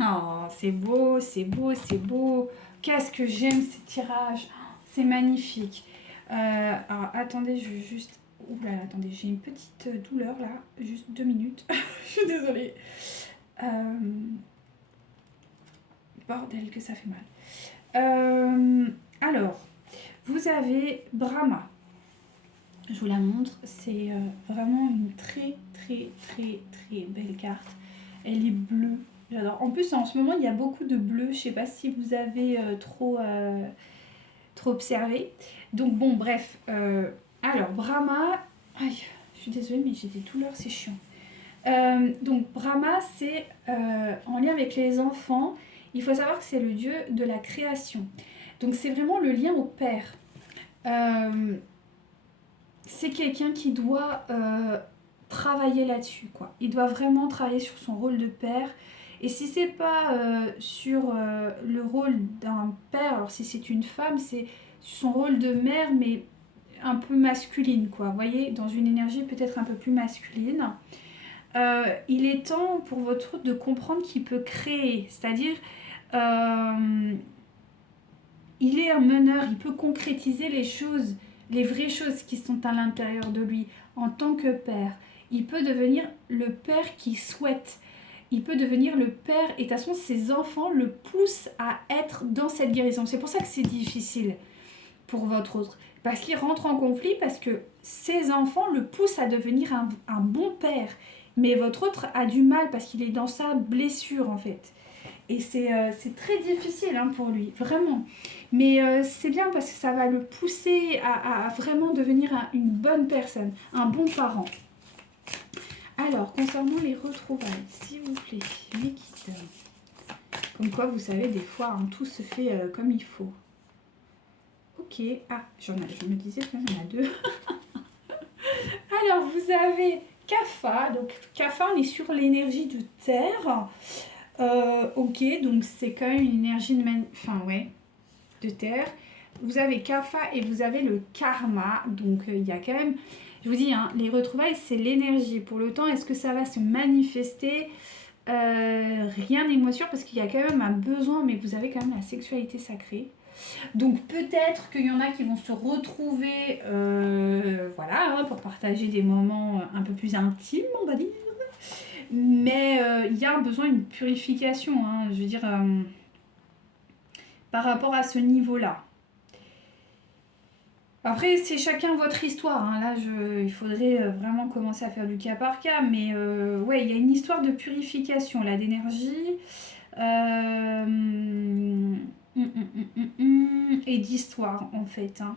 Oh, c'est beau, c'est beau, c'est beau. Qu'est-ce que j'aime ces tirages. C'est magnifique. Alors, attendez, je vais juste... Oula, attendez, j'ai une petite douleur, là. Juste 2 minutes. Je suis désolée. Bordel, que ça fait mal. Alors, vous avez Brahma. Je vous la montre. C'est vraiment une très, très, très, très belle carte. Elle est bleue. J'adore. En plus, en ce moment, il y a beaucoup de bleu. Je ne sais pas si vous avez trop observé. Donc, bon, bref. Alors, Brahma... Aïe, je suis désolée, mais j'ai des douleurs, c'est chiant. Donc, Brahma, c'est en lien avec les enfants. Il faut savoir que c'est le dieu de la création. Donc, c'est vraiment le lien au père. C'est quelqu'un qui doit travailler là-dessus, quoi. Il doit vraiment travailler sur son rôle de père. Et si c'est pas sur le rôle d'un père, alors si c'est une femme, c'est son rôle de mère, mais un peu masculine, quoi. Vous voyez, dans une énergie peut-être un peu plus masculine. Il est temps pour votre hôte de comprendre qu'il peut créer, c'est-à-dire il est un meneur, il peut concrétiser les choses, les vraies choses qui sont à l'intérieur de lui en tant que père. Il peut devenir le père qu'il souhaite. Il peut devenir le père et de toute façon ses enfants le poussent à être dans cette guérison. C'est pour ça que c'est difficile pour votre autre. Parce qu'il rentre en conflit, parce que ses enfants le poussent à devenir un bon père. Mais votre autre a du mal parce qu'il est dans sa blessure en fait. Et c'est très difficile hein, pour lui, vraiment. Mais c'est bien parce que ça va le pousser à vraiment devenir une bonne personne, un bon parent. Alors, concernant les retrouvailles, s'il vous plaît, mes guides. Comme quoi, vous savez, des fois, hein, tout se fait comme il faut. Ok, ah, je me disais qu'il y en a 2. Alors, vous avez Kapha. Donc, Kapha, on est sur l'énergie de terre. Ok, donc c'est quand même une énergie de terre. Vous avez Kapha et vous avez le karma. Donc, il y a quand même... Je vous dis, hein, les retrouvailles, c'est l'énergie. Pour le temps, est-ce que ça va se manifester rien n'est moins sûr parce qu'il y a quand même un besoin, mais vous avez quand même la sexualité sacrée. Donc peut-être qu'il y en a qui vont se retrouver voilà, hein, pour partager des moments un peu plus intimes, on va dire. Mais il y a un besoin d'une purification, hein, je veux dire, par rapport à ce niveau-là. Après, c'est chacun votre histoire. Hein. Là, il faudrait vraiment commencer à faire du cas par cas. Mais ouais, il y a une histoire de purification, là, d'énergie. Et d'histoire, en fait. Hein.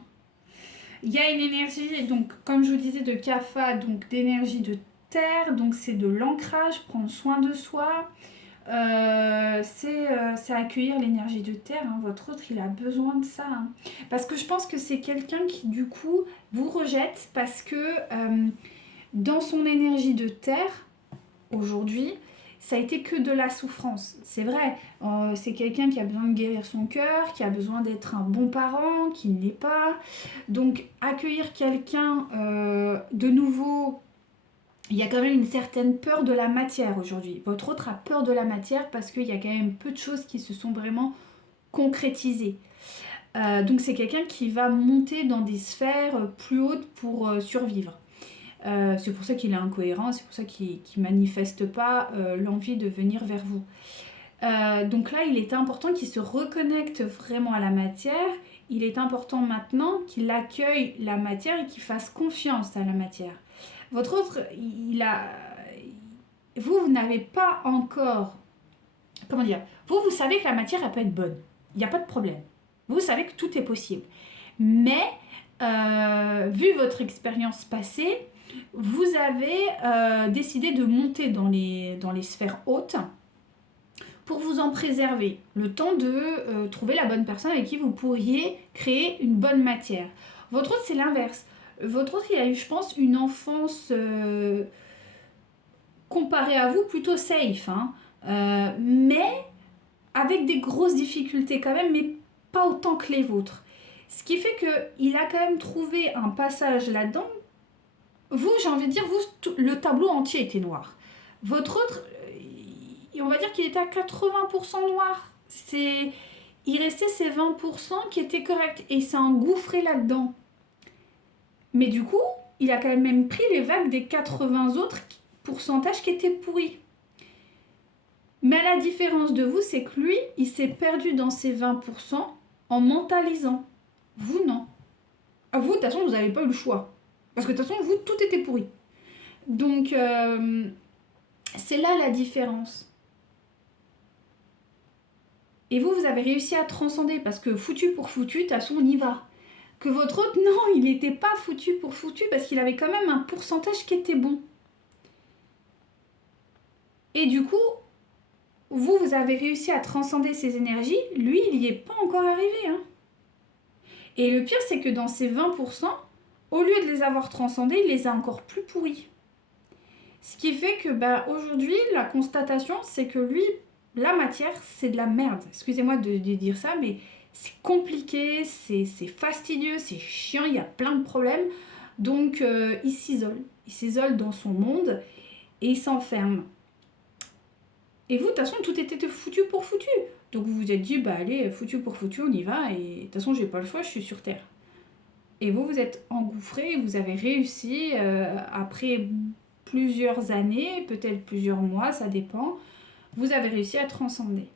Il y a une énergie, donc, comme je vous disais, de Kapha, donc d'énergie de terre. Donc, c'est de l'ancrage, prendre soin de soi. C'est accueillir l'énergie de terre, hein. Votre autre il a besoin de ça hein. Parce que je pense que c'est quelqu'un qui du coup vous rejette parce que dans son énergie de terre aujourd'hui, ça a été que de la souffrance. C'est vrai, c'est quelqu'un qui a besoin de guérir son cœur, qui a besoin d'être un bon parent, qui ne l'est pas. Donc, accueillir quelqu'un de nouveau, il y a quand même une certaine peur de la matière aujourd'hui. Votre autre a peur de la matière parce qu'il y a quand même peu de choses qui se sont vraiment concrétisées. Donc, c'est quelqu'un qui va monter dans des sphères plus hautes pour survivre. C'est pour ça qu'il est incohérent, c'est pour ça qu'il ne manifeste pas l'envie de venir vers vous. Donc là, il est important qu'il se reconnecte vraiment à la matière. Il est important maintenant qu'il accueille la matière et qu'il fasse confiance à la matière. Votre autre, vous n'avez pas encore... Comment dire? Vous savez que la matière, elle peut être bonne. Il n'y a pas de problème. Vous savez que tout est possible. Mais, vu votre expérience passée, vous avez décidé de monter dans les sphères hautes pour vous en préserver, le temps de trouver la bonne personne avec qui vous pourriez créer une bonne matière. Votre autre, c'est l'inverse. Votre autre, il a eu, je pense, une enfance comparée à vous plutôt safe, hein, mais avec des grosses difficultés quand même, mais pas autant que les vôtres. Ce qui fait qu'il a quand même trouvé un passage là-dedans. Vous, j'ai envie de dire, vous, le tableau entier était noir. Votre autre, on va dire qu'il était à 80% noir. Il restait ces 20% qui étaient corrects. Et il s'est engouffré là-dedans. Mais du coup, il a quand même pris les vagues des 80 autres pourcentages qui étaient pourris. Mais à la différence de vous, c'est que lui, il s'est perdu dans ces 20% en mentalisant. Vous, non. À vous, de toute façon, vous n'avez pas eu le choix. Parce que de toute façon, vous, tout était pourri. Donc, c'est là la différence. Et vous, vous avez réussi à transcender. Parce que foutu pour foutu, de toute façon, on y va. Que votre autre, non, il n'était pas foutu pour foutu. Parce qu'il avait quand même un pourcentage qui était bon. Et du coup, vous avez réussi à transcender ces énergies. Lui, il n'y est pas encore arrivé. Hein. Et le pire, c'est que dans ces 20%, au lieu de les avoir transcendés, il les a encore plus pourris. Ce qui fait que aujourd'hui, la constatation, c'est que lui, la matière, c'est de la merde. Excusez-moi de dire ça, mais c'est compliqué, c'est fastidieux, c'est chiant, il y a plein de problèmes. Donc, il s'isole. Il s'isole dans son monde et il s'enferme. Et vous, de toute façon, tout était foutu pour foutu. Donc, vous vous êtes dit, allez, foutu pour foutu, on y va. Et de toute façon, j'ai pas le choix, je suis sur Terre. Et vous, vous êtes engouffré, vous avez réussi, après plusieurs années, peut-être plusieurs mois, ça dépend, vous avez réussi à transcender.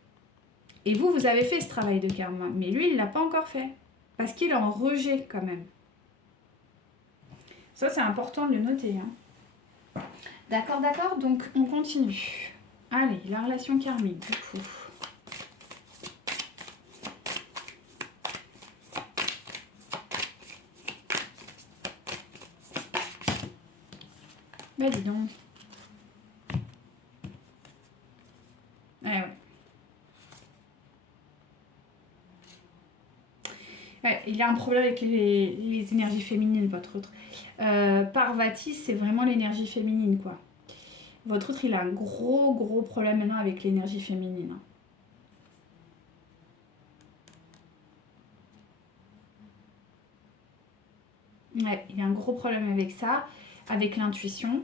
Et vous, vous avez fait ce travail de karma. Mais lui, il ne l'a pas encore fait. Parce qu'il est en rejet quand même. Ça, c'est important de le noter. Hein. D'accord, d'accord. Donc, on continue. Allez, la relation karmique, du coup. Bah dis donc. Ouais. Ouais, il a un problème avec les énergies féminines, votre autre. Parvati, c'est vraiment l'énergie féminine, quoi. Votre autre, il a un gros problème maintenant avec l'énergie féminine. Ouais, il a un gros problème avec ça, avec l'intuition.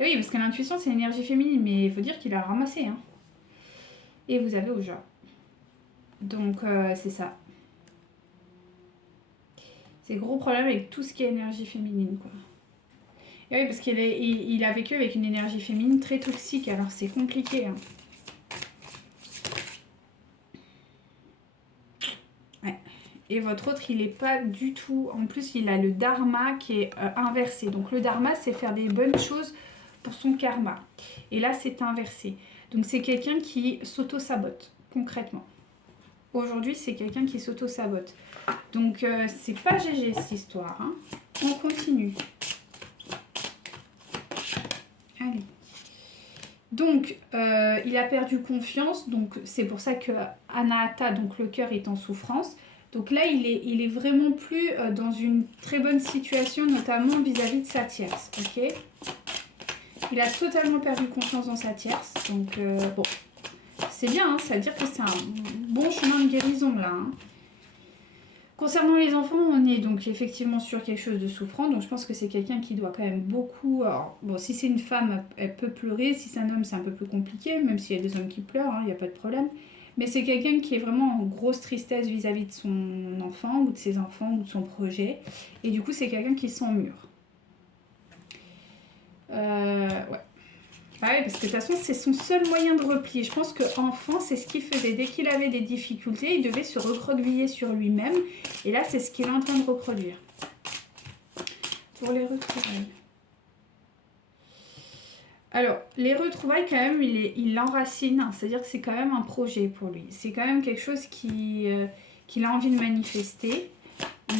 Et oui, parce que l'intuition, c'est l'énergie féminine, mais il faut dire qu'il a ramassé. Hein. Et vous avez Oja. Donc, c'est ça. C'est gros problème avec tout ce qui est énergie féminine, quoi. Et oui, parce qu'il a vécu avec une énergie féminine très toxique, alors c'est compliqué. Hein. Ouais. Et votre autre, il n'est pas du tout... En plus, il a le dharma qui est inversé. Donc le dharma, c'est faire des bonnes choses pour son karma. Et là, c'est inversé. Donc c'est quelqu'un qui s'auto-sabote, concrètement. Aujourd'hui, c'est quelqu'un qui s'auto-sabote. Donc, c'est pas GG cette histoire. Hein. On continue. Allez. Donc, il a perdu confiance. Donc, c'est pour ça que Anahata, donc le cœur, est en souffrance. Donc là, il est vraiment plus dans une très bonne situation, notamment vis-à-vis de sa tierce. Ok. Il a totalement perdu confiance dans sa tierce. Donc, bon, c'est bien, hein, ça veut dire que c'est un bon chemin de guérison, là. Hein. Concernant les enfants, on est donc effectivement sur quelque chose de souffrant. Donc, je pense que c'est quelqu'un qui doit quand même beaucoup... Alors, bon, si c'est une femme, elle peut pleurer. Si c'est un homme, c'est un peu plus compliqué. Même s'il y a des hommes qui pleurent, il n'y a pas de problème. Mais c'est quelqu'un qui est vraiment en grosse tristesse vis-à-vis de son enfant, ou de ses enfants, ou de son projet. Et du coup, c'est quelqu'un qui sent mûr. Ouais. Ah oui, parce que de toute façon, c'est son seul moyen de repli. Je pense qu'enfant, c'est ce qu'il faisait. Dès qu'il avait des difficultés, il devait se recroqueviller sur lui-même. Et là, c'est ce qu'il est en train de reproduire. Pour les retrouvailles. Alors, les retrouvailles, quand même, il l'enracine. C'est-à-dire que c'est quand même un projet pour lui. C'est quand même quelque chose qu'il a envie de manifester.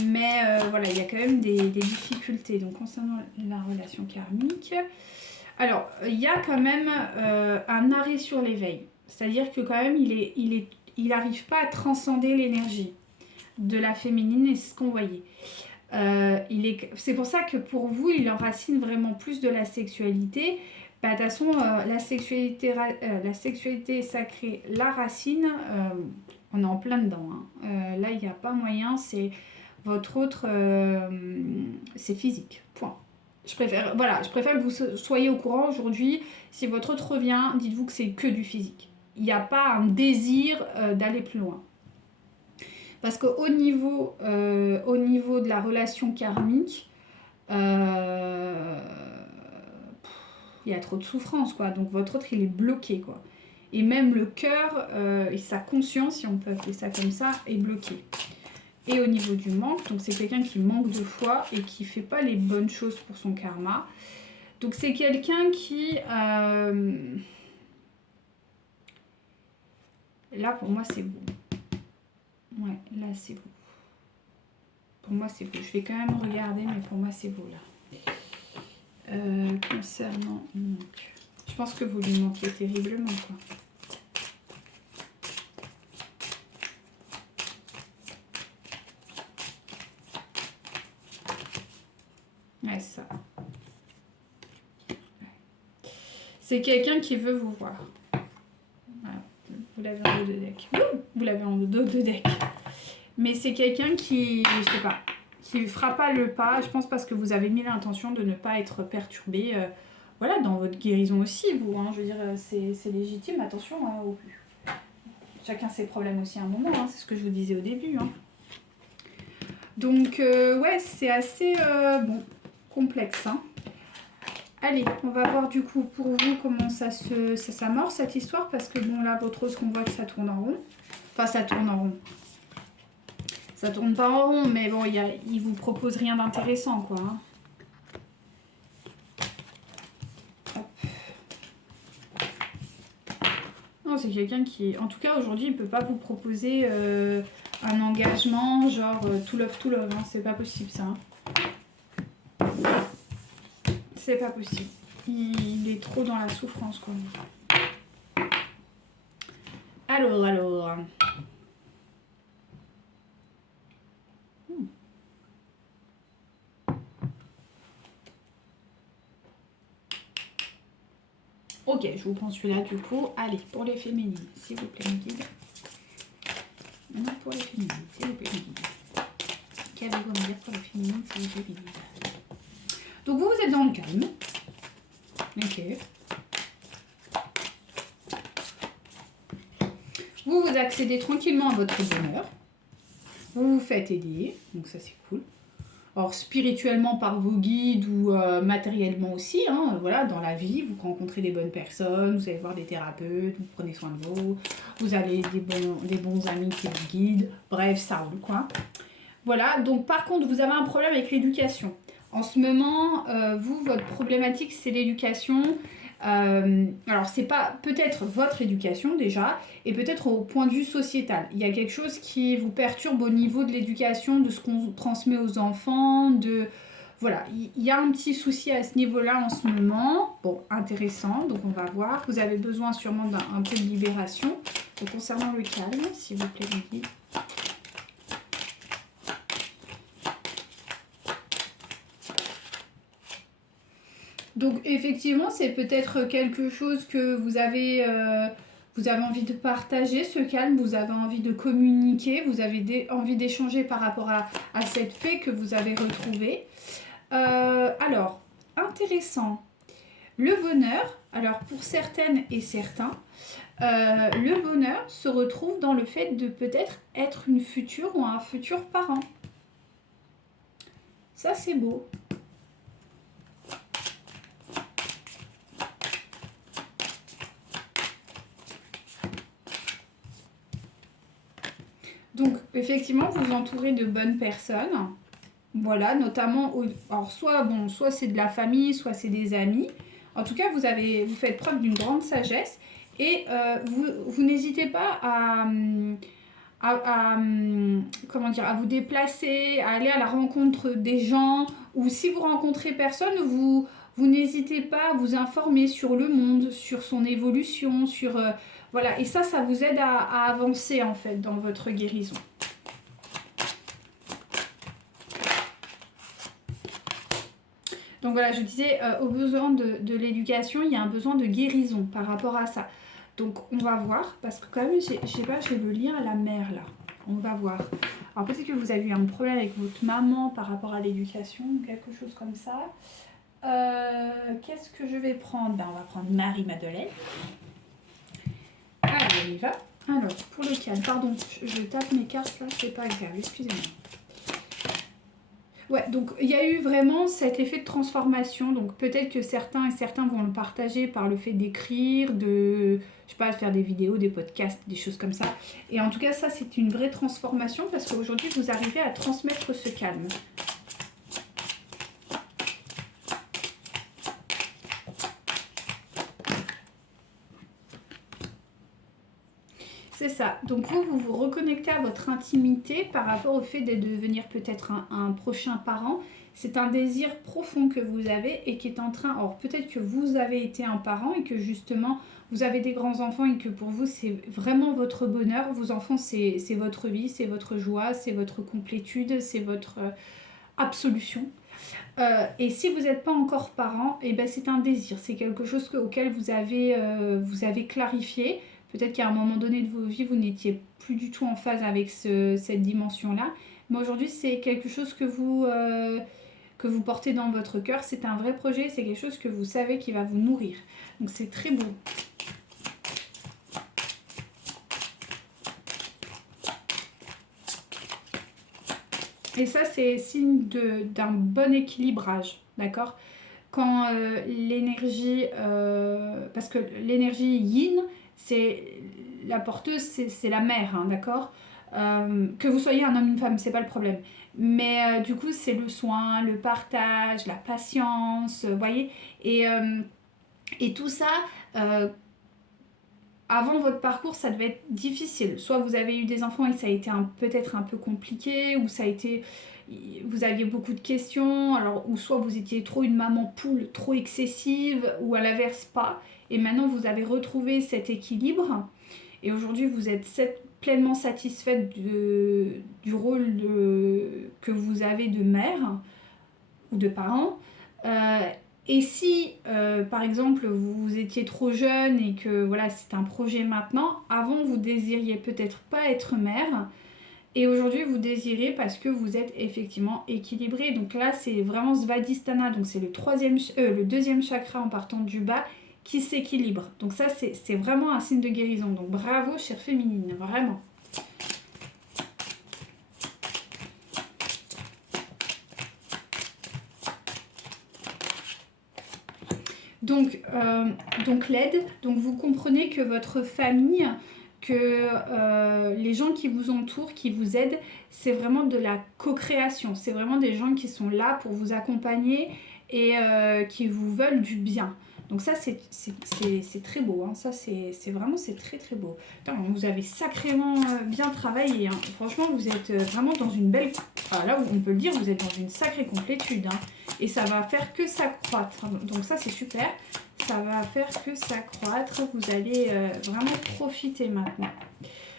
Mais voilà, il y a quand même des difficultés. Donc, concernant la relation karmique... Alors, il y a quand même un arrêt sur l'éveil. C'est-à-dire que quand même, il n'arrive pas à transcender l'énergie de la féminine et c'est ce qu'on voyait. C'est pour ça que pour vous, il enracine vraiment plus de la sexualité. Bah, de toute façon, la sexualité sacrée, la racine, on est en plein dedans. Hein. Là, il n'y a pas moyen, c'est votre autre... c'est physique, point. Je préfère que vous soyez au courant aujourd'hui. Si votre autre revient, dites-vous que c'est que du physique. Il n'y a pas un désir d'aller plus loin. Parce qu'au niveau, de la relation karmique, il y a trop de souffrance, quoi. Donc votre autre, il est bloqué, quoi. Et même le cœur et sa conscience, si on peut appeler ça comme ça, est bloqué. Et au niveau du manque, donc c'est quelqu'un qui manque de foi et qui ne fait pas les bonnes choses pour son karma. Donc c'est quelqu'un qui... Là, pour moi, c'est vous. Ouais, là, c'est vous. Pour moi, c'est vous. Je vais quand même regarder, mais pour moi, c'est vous, là. Concernant... Je pense que vous lui manquez terriblement, quoi. Ouais, ça. C'est quelqu'un qui veut vous voir. Voilà. Vous l'avez en dos de deck. Vous l'avez en dos de deck. Mais c'est quelqu'un qui, je sais pas, qui ne fera pas le pas. Je pense parce que vous avez mis l'intention de ne pas être perturbé. Voilà, dans votre guérison aussi, vous. Hein, je veux dire, c'est légitime. Attention, hein, chacun ses problèmes aussi à un moment. Hein, c'est ce que je vous disais au début. Hein. Donc, ouais, c'est assez complexe. Hein. Allez, on va voir du coup pour vous comment ça s'amorce cette histoire. Parce que bon, là, votre rose, qu'on voit que ça tourne en rond. Enfin, ça tourne en rond. Ça tourne pas en rond, mais bon, il vous propose rien d'intéressant, quoi. Hein. Non, c'est quelqu'un qui, en tout cas, aujourd'hui, il peut pas vous proposer un engagement, genre to love, hein. C'est pas possible, ça. Hein. C'est pas possible. Il est trop dans la souffrance, quoi. Alors... Ok, je vous prends celui-là du coup. Allez, pour les féminines, s'il vous plaît, mon guide. Non, pour les féminines, s'il vous plaît, mon guide. Qu'avez-vous à me dire pour les féminines, s'il vous plaît, mon guide? Donc vous êtes dans le calme. Ok. Vous accédez tranquillement à votre bonheur. Vous vous faites aider, donc ça c'est cool. Alors spirituellement par vos guides ou matériellement aussi, hein, voilà, dans la vie, vous rencontrez des bonnes personnes, vous allez voir des thérapeutes, vous prenez soin de vous avez des bons amis qui vous guident, bref, ça roule quoi. Voilà, donc par contre, vous avez un problème avec l'éducation. En ce moment, votre problématique, c'est l'éducation. Alors, c'est pas peut-être votre éducation déjà, et peut-être au point de vue sociétal. Il y a quelque chose qui vous perturbe au niveau de l'éducation, de ce qu'on transmet aux enfants, Voilà, il y a un petit souci à ce niveau-là en ce moment. Bon, intéressant, donc on va voir. Vous avez besoin sûrement d'un peu de libération. Donc, concernant le calme, s'il vous plaît, les guides. Donc effectivement, c'est peut-être quelque chose que vous avez envie de partager, ce calme, vous avez envie de communiquer, vous avez envie d'échanger par rapport à cette paix que vous avez retrouvée. Alors, intéressant. Le bonheur, alors pour certaines et certains, le bonheur se retrouve dans le fait de peut-être être une future ou un futur parent. Ça, c'est beau. Donc, effectivement, vous vous entourez de bonnes personnes. Voilà, notamment, alors soit c'est de la famille, soit c'est des amis. En tout cas, vous faites preuve d'une grande sagesse et vous n'hésitez pas comment dire, à vous déplacer, à aller à la rencontre des gens, ou si vous rencontrez personne, vous n'hésitez pas à vous informer sur le monde, sur son évolution, voilà. Et ça vous aide à avancer en fait dans votre guérison. Donc voilà, je disais, au besoin de l'éducation, il y a un besoin de guérison par rapport à ça. Donc on va voir, parce que quand même, j'ai le lien à la mère là. On va voir. Alors peut-être que vous avez eu un problème avec votre maman par rapport à l'éducation, quelque chose comme ça. Qu'est-ce que je vais prendre? On va prendre Marie-Madeleine. Allez, on y va. Alors, pour le calme, pardon, je tape mes cartes là, c'est pas grave, excusez-moi. Ouais, donc il y a eu vraiment cet effet de transformation. Donc peut-être que certains et certains vont le partager par le fait d'écrire, je sais pas, de faire des vidéos, des podcasts, des choses comme ça. Et en tout cas, ça, c'est une vraie transformation parce qu'aujourd'hui, vous arrivez à transmettre ce calme. C'est ça. Donc vous vous reconnectez à votre intimité par rapport au fait de devenir peut-être un prochain parent. C'est un désir profond que vous avez et qui est en train... Alors peut-être que vous avez été un parent et que justement vous avez des grands-enfants et que pour vous c'est vraiment votre bonheur. Vos enfants c'est votre vie, c'est votre joie, c'est votre complétude, c'est votre absolution. Et si vous n'êtes pas encore parent, eh ben c'est un désir, c'est quelque chose auquel vous avez clarifié. Peut-être qu'à un moment donné de vos vies, vous n'étiez plus du tout en phase avec cette dimension-là. Mais aujourd'hui, c'est quelque chose que vous portez dans votre cœur. C'est un vrai projet, c'est quelque chose que vous savez qui va vous nourrir. Donc c'est très beau. Et ça, c'est signe d'un bon équilibrage, d'accord? Quand l'énergie... parce que l'énergie yin, c'est la porteuse, c'est la mère, hein, d'accord? Que vous soyez un homme ou une femme, c'est pas le problème. Mais du coup, c'est le soin, le partage, la patience, vous voyez? Et tout ça, avant votre parcours, ça devait être difficile. Soit vous avez eu des enfants et ça a été peut-être un peu compliqué, ou vous aviez beaucoup de questions, alors, ou soit vous étiez trop une maman poule, trop excessive, ou à l'inverse pas. Et maintenant, vous avez retrouvé cet équilibre. Et aujourd'hui, vous êtes pleinement satisfaite du rôle que vous avez de mère ou de parent. Et si, par exemple, vous étiez trop jeune et que voilà, c'est un projet maintenant, avant vous désiriez peut-être pas être mère, et aujourd'hui vous désirez parce que vous êtes effectivement équilibré. Donc là, c'est vraiment Svadhisthana, donc c'est le deuxième chakra en partant du bas qui s'équilibre. Donc ça, c'est vraiment un signe de guérison. Donc bravo, chère féminine, vraiment. Donc l'aide, donc vous comprenez que votre famille, que les gens qui vous entourent, qui vous aident, c'est vraiment de la co-création. C'est vraiment des gens qui sont là pour vous accompagner et qui vous veulent du bien. Donc ça, c'est très beau. Hein. Ça, c'est vraiment très très beau. Putain, vous avez sacrément bien travaillé. Hein. Franchement, vous êtes vraiment dans une belle... Enfin, là, on peut le dire, vous êtes dans une sacrée complétude. Hein. Et ça va faire que s'accroître. Donc ça, c'est super. Ça va faire que s'accroître. Vous allez vraiment profiter maintenant.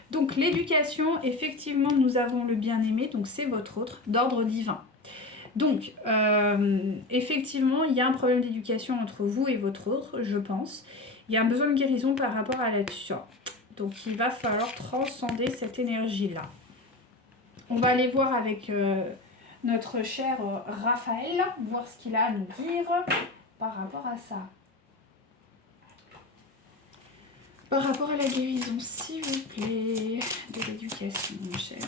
Donc l'éducation, effectivement, nous avons le bien-aimé. Donc c'est votre autre, d'ordre divin. Donc, effectivement, il y a un problème d'éducation entre vous et votre autre, je pense. Il y a un besoin de guérison par rapport à là-dessus. Donc, il va falloir transcender cette énergie-là. On va aller voir avec notre cher Raphaël, voir ce qu'il a à nous dire par rapport à ça. Par rapport à la guérison, s'il vous plaît, de l'éducation, mon cher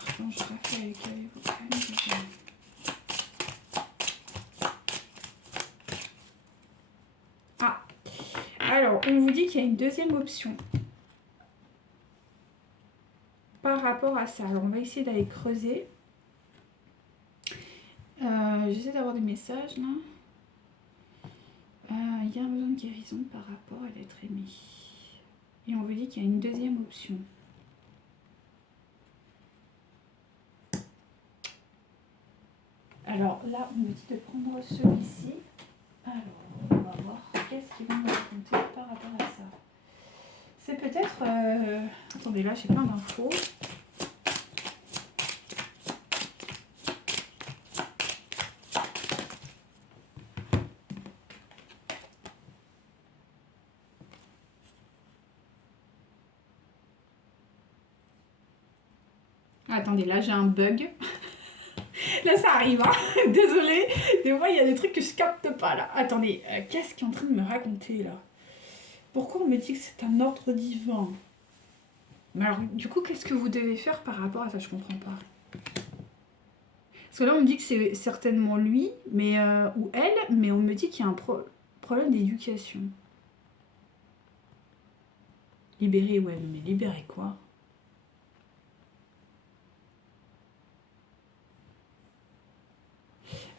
Archange Raphaël, qu'avez-vous à nous dire ? Ah, alors, on vous dit qu'il y a une deuxième option par rapport à ça. Alors, on va essayer d'aller creuser. J'essaie d'avoir des messages, là. Il y a un besoin de guérison par rapport à l'être aimé. Et on vous dit qu'il y a une deuxième option. Alors, là, on me dit de prendre celui-ci. Alors, on va voir qu'est-ce qu'ils vont nous raconter par rapport à ça. C'est peut-être... Attendez, là, j'ai plein d'infos. Attendez, là, j'ai un bug. Là, ça arrive, hein. Désolée. Des fois, il y a des trucs que je capte pas, là. Attendez, qu'est-ce qu'il est en train de me raconter, là? Pourquoi on me dit que c'est un ordre divin? Mais alors, du coup, qu'est-ce que vous devez faire par rapport à ça? Je comprends pas. Parce que là, on me dit que c'est certainement lui, mais ou elle, mais on me dit qu'il y a un problème d'éducation. Libérer, ouais, mais libérer quoi?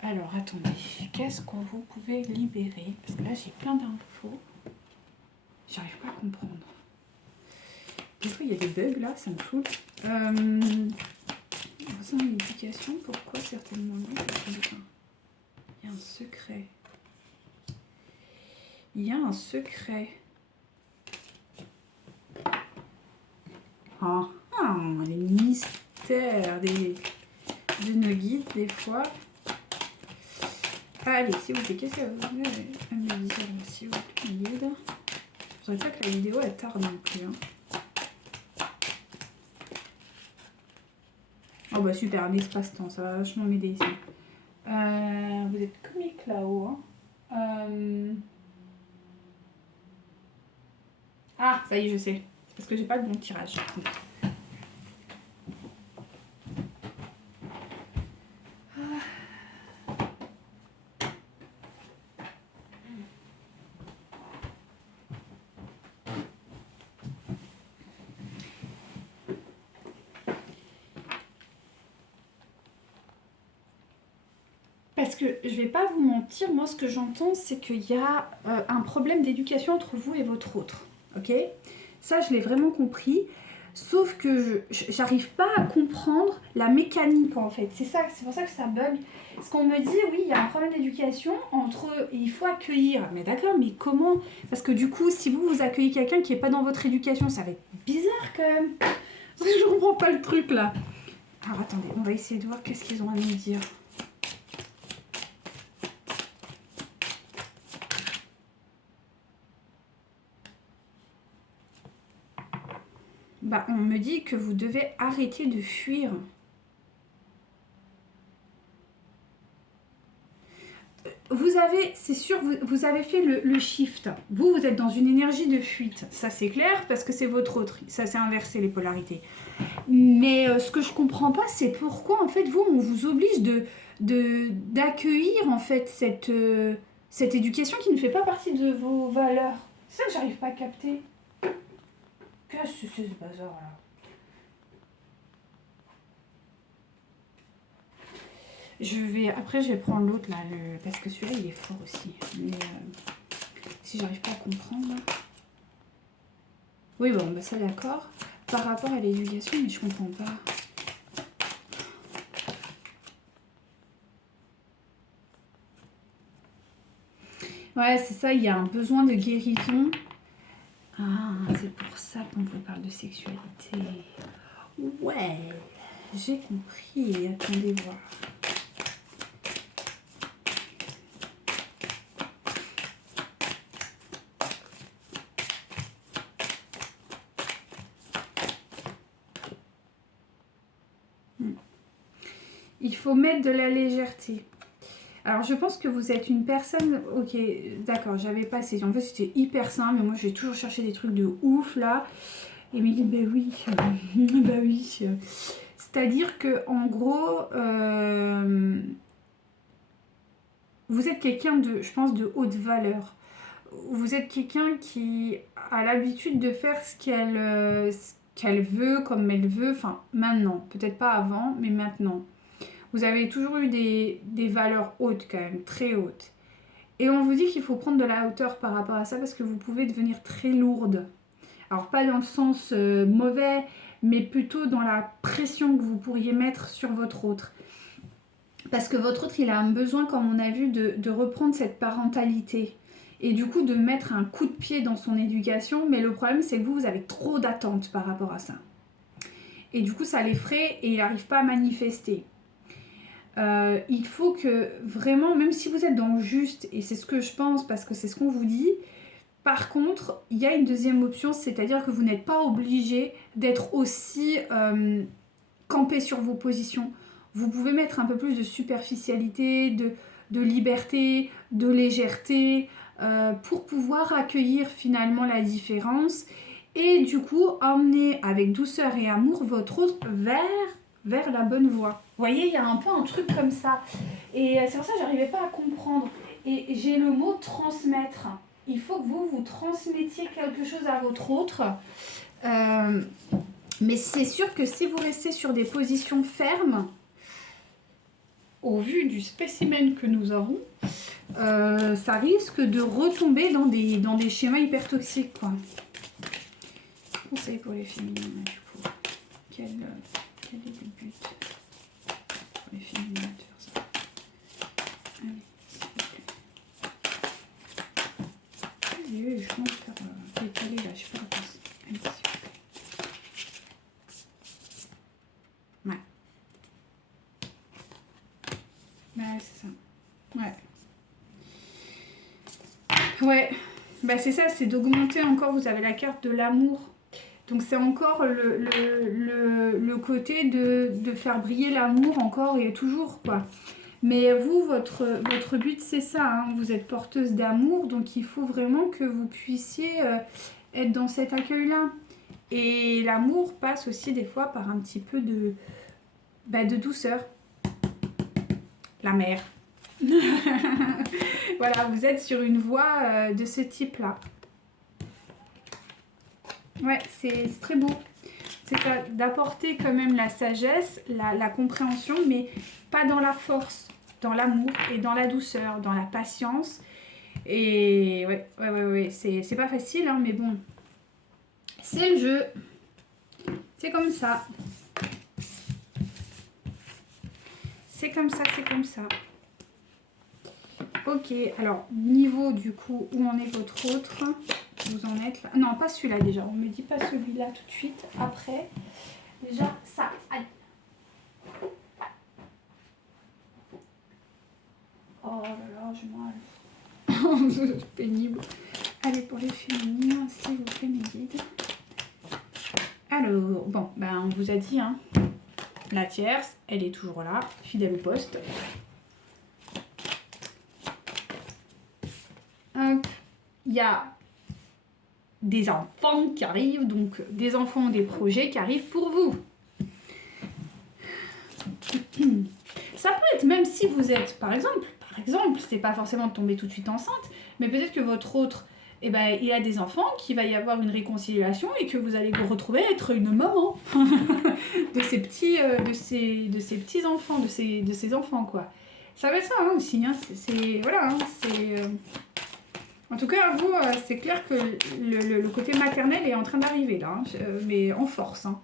Alors, attendez, qu'est-ce qu'on vous pouvez libérer? Parce que là, j'ai plein d'infos. J'arrive pas à comprendre. Des fois, il y a des bugs là, ça me saoule. Dans l'éducation, pourquoi certainement non? Il y a un secret. Il y a un secret. Ah, les mystères de nos guides, des fois. Allez, s'il vous plaît, qu'est-ce que vous avez à me dire, s'il vous plaît, guide? Je voudrais pas que la vidéo elle tarde non plus. Hein. Oh bah super, un espace-temps, ça va vachement m'aider ici. Vous êtes comique là-haut. Hein. Ah, ça y est, je sais. C'est parce que j'ai pas le bon tirage. Parce que je vais pas vous mentir, moi ce que j'entends c'est qu'il y a un problème d'éducation entre vous et votre autre. Ok? Ça je l'ai vraiment compris. Sauf que j'arrive pas à comprendre la mécanique en fait. C'est pour ça que ça bug. Parce qu'on me dit oui, il y a un problème d'éducation entre eux et il faut accueillir. Mais d'accord, mais comment? Parce que du coup, si vous accueillez quelqu'un qui est pas dans votre éducation, ça va être bizarre quand même. Je comprends pas le truc là. Alors attendez, on va essayer de voir qu'est-ce qu'ils ont à nous dire. Bah, on me dit que vous devez arrêter de fuir. Vous avez, c'est sûr, vous avez fait le shift. Vous êtes dans une énergie de fuite. Ça, c'est clair, parce que c'est votre autre. Ça, c'est inversé, les polarités. Mais ce que je comprends pas, c'est pourquoi, en fait, vous, on vous oblige d'accueillir, en fait, cette éducation qui ne fait pas partie de vos valeurs. C'est ça que j'arrive pas à capter. Qu'est-ce que c'est ce bazar-là? Après, je vais prendre l'autre, là, parce que celui-là, il est fort aussi. Mais si j'arrive pas à comprendre... Oui, bon, bah ça, d'accord. Par rapport à l'éducation, mais je comprends pas. Ouais, c'est ça, il y a un besoin de guérison. Ah, c'est pour ça qu'on vous parle de sexualité. Ouais, j'ai compris. Attendez voir. il faut mettre de la légèreté. Alors, je pense que vous êtes une personne... Ok, d'accord, j'avais pas essayé. En fait, c'était hyper simple, mais moi, j'ai toujours cherché des trucs de ouf, là. Et il me dit, bah oui, bah oui. C'est-à-dire que en gros, vous êtes quelqu'un de, je pense, de haute valeur. Vous êtes quelqu'un qui a l'habitude de faire ce qu'elle veut, comme elle veut. Enfin, maintenant. Peut-être pas avant, mais maintenant. Vous avez toujours eu des valeurs hautes quand même, très hautes. Et on vous dit qu'il faut prendre de la hauteur par rapport à ça parce que vous pouvez devenir très lourde. Alors pas dans le sens mauvais, mais plutôt dans la pression que vous pourriez mettre sur votre autre. Parce que votre autre, il a un besoin, comme on a vu, de reprendre cette parentalité. Et du coup, de mettre un coup de pied dans son éducation. Mais le problème, c'est que vous avez trop d'attentes par rapport à ça. Et du coup, ça l'effraie et il n'arrive pas à manifester. Il faut que vraiment, même si vous êtes dans le juste, et c'est ce que je pense parce que c'est ce qu'on vous dit, par contre, il y a une deuxième option, c'est-à-dire que vous n'êtes pas obligé d'être aussi campé sur vos positions. Vous pouvez mettre un peu plus de superficialité, de liberté, de légèreté, pour pouvoir accueillir finalement la différence et du coup emmener avec douceur et amour votre autre vers la bonne voie. Vous voyez, il y a un peu un truc comme ça. Et c'est pour ça que je n'arrivais pas à comprendre. Et j'ai le mot transmettre. Il faut que vous transmettiez quelque chose à votre autre. Mais c'est sûr que si vous restez sur des positions fermes, au vu du spécimen que nous avons, ça risque de retomber dans des schémas hyper toxiques, quoi. Conseil pour les féminines, du coup. Quel est le but pour les féminines de faire ça? Allez, s'il vous plaît. Allez, je commence à faire étaler là, je sais pas la place. Allez, s'il vous plaît. Ouais. Ouais, c'est ça. Ouais. Ouais. Bah c'est ça, c'est d'augmenter encore, vous avez la carte de l'amour. Donc c'est encore le côté de faire briller l'amour encore et toujours, quoi. Mais vous, votre but, c'est ça, hein. Vous êtes porteuse d'amour, donc il faut vraiment que vous puissiez être dans cet accueil-là. Et l'amour passe aussi des fois par un petit peu de douceur. La mer. Voilà, vous êtes sur une voie de ce type-là. Ouais, c'est très beau. C'est ça, d'apporter quand même la sagesse, la compréhension, mais pas dans la force, dans l'amour et dans la douceur, dans la patience. Et ouais, c'est pas facile, hein, mais bon, c'est le jeu. C'est comme ça. C'est comme ça, c'est comme ça. Ok, alors, niveau du coup, où en est votre autre ? Vous en êtes là. Non, pas celui-là déjà. On me dit pas celui-là tout de suite. Après, déjà, ça. Aïe. Oh là là, je m'enlève. C'est pénible. Allez, pour les féminines, s'il vous plaît, mes guides. Alors, bon, ben, on vous a dit, hein. La tierce, elle est toujours là, fidèle au poste. Hop, il y a des enfants qui arrivent, donc des enfants, des projets qui arrivent pour vous. Ça peut être même si vous êtes, par exemple, c'est pas forcément de tomber tout de suite enceinte, mais peut-être que votre autre, eh ben, il a des enfants, qu'il va y avoir une réconciliation et que vous allez vous retrouver à être une maman de ces petits, de ces petits enfants, de ces enfants, quoi. Ça va être ça, hein, aussi, hein, voilà, hein, c'est... En tout cas, vous, c'est clair que le côté maternel est en train d'arriver, là, hein, mais en force, hein.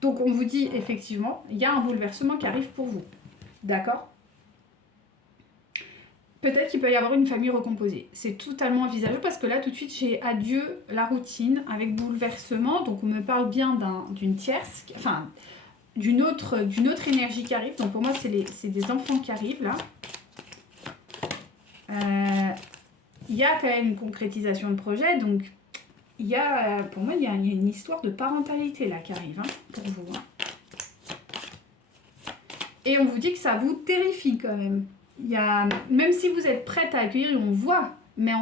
Donc, on vous dit, effectivement, il y a un bouleversement qui arrive pour vous. D'accord ? Peut-être qu'il peut y avoir une famille recomposée. C'est totalement envisageable parce que là, tout de suite, j'ai adieu la routine avec bouleversement. Donc, on me parle bien d'une tierce, enfin, d'une autre énergie qui arrive. Donc, pour moi, c'est des enfants qui arrivent, là. Il y a quand même une concrétisation de projet. Donc, pour moi, il y a une histoire de parentalité, là, qui arrive, hein, pour vous, hein. Et on vous dit que ça vous terrifie quand même. Même si vous êtes prête à accueillir, on voit, mais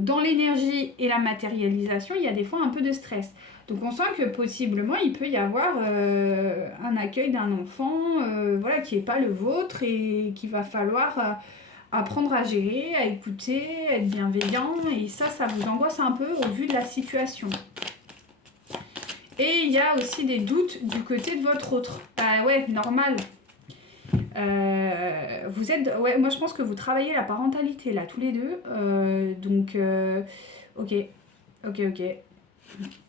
dans l'énergie et la matérialisation, il y a des fois un peu de stress. Donc on sent que possiblement il peut y avoir un accueil d'un enfant voilà, qui n'est pas le vôtre et qu'il va falloir apprendre à gérer, à écouter, être bienveillant. Et ça vous angoisse un peu au vu de la situation. Et il y a aussi des doutes du côté de votre autre. Bah ouais, normal. Vous êtes... Ouais, moi je pense que vous travaillez la parentalité là, tous les deux. Ok.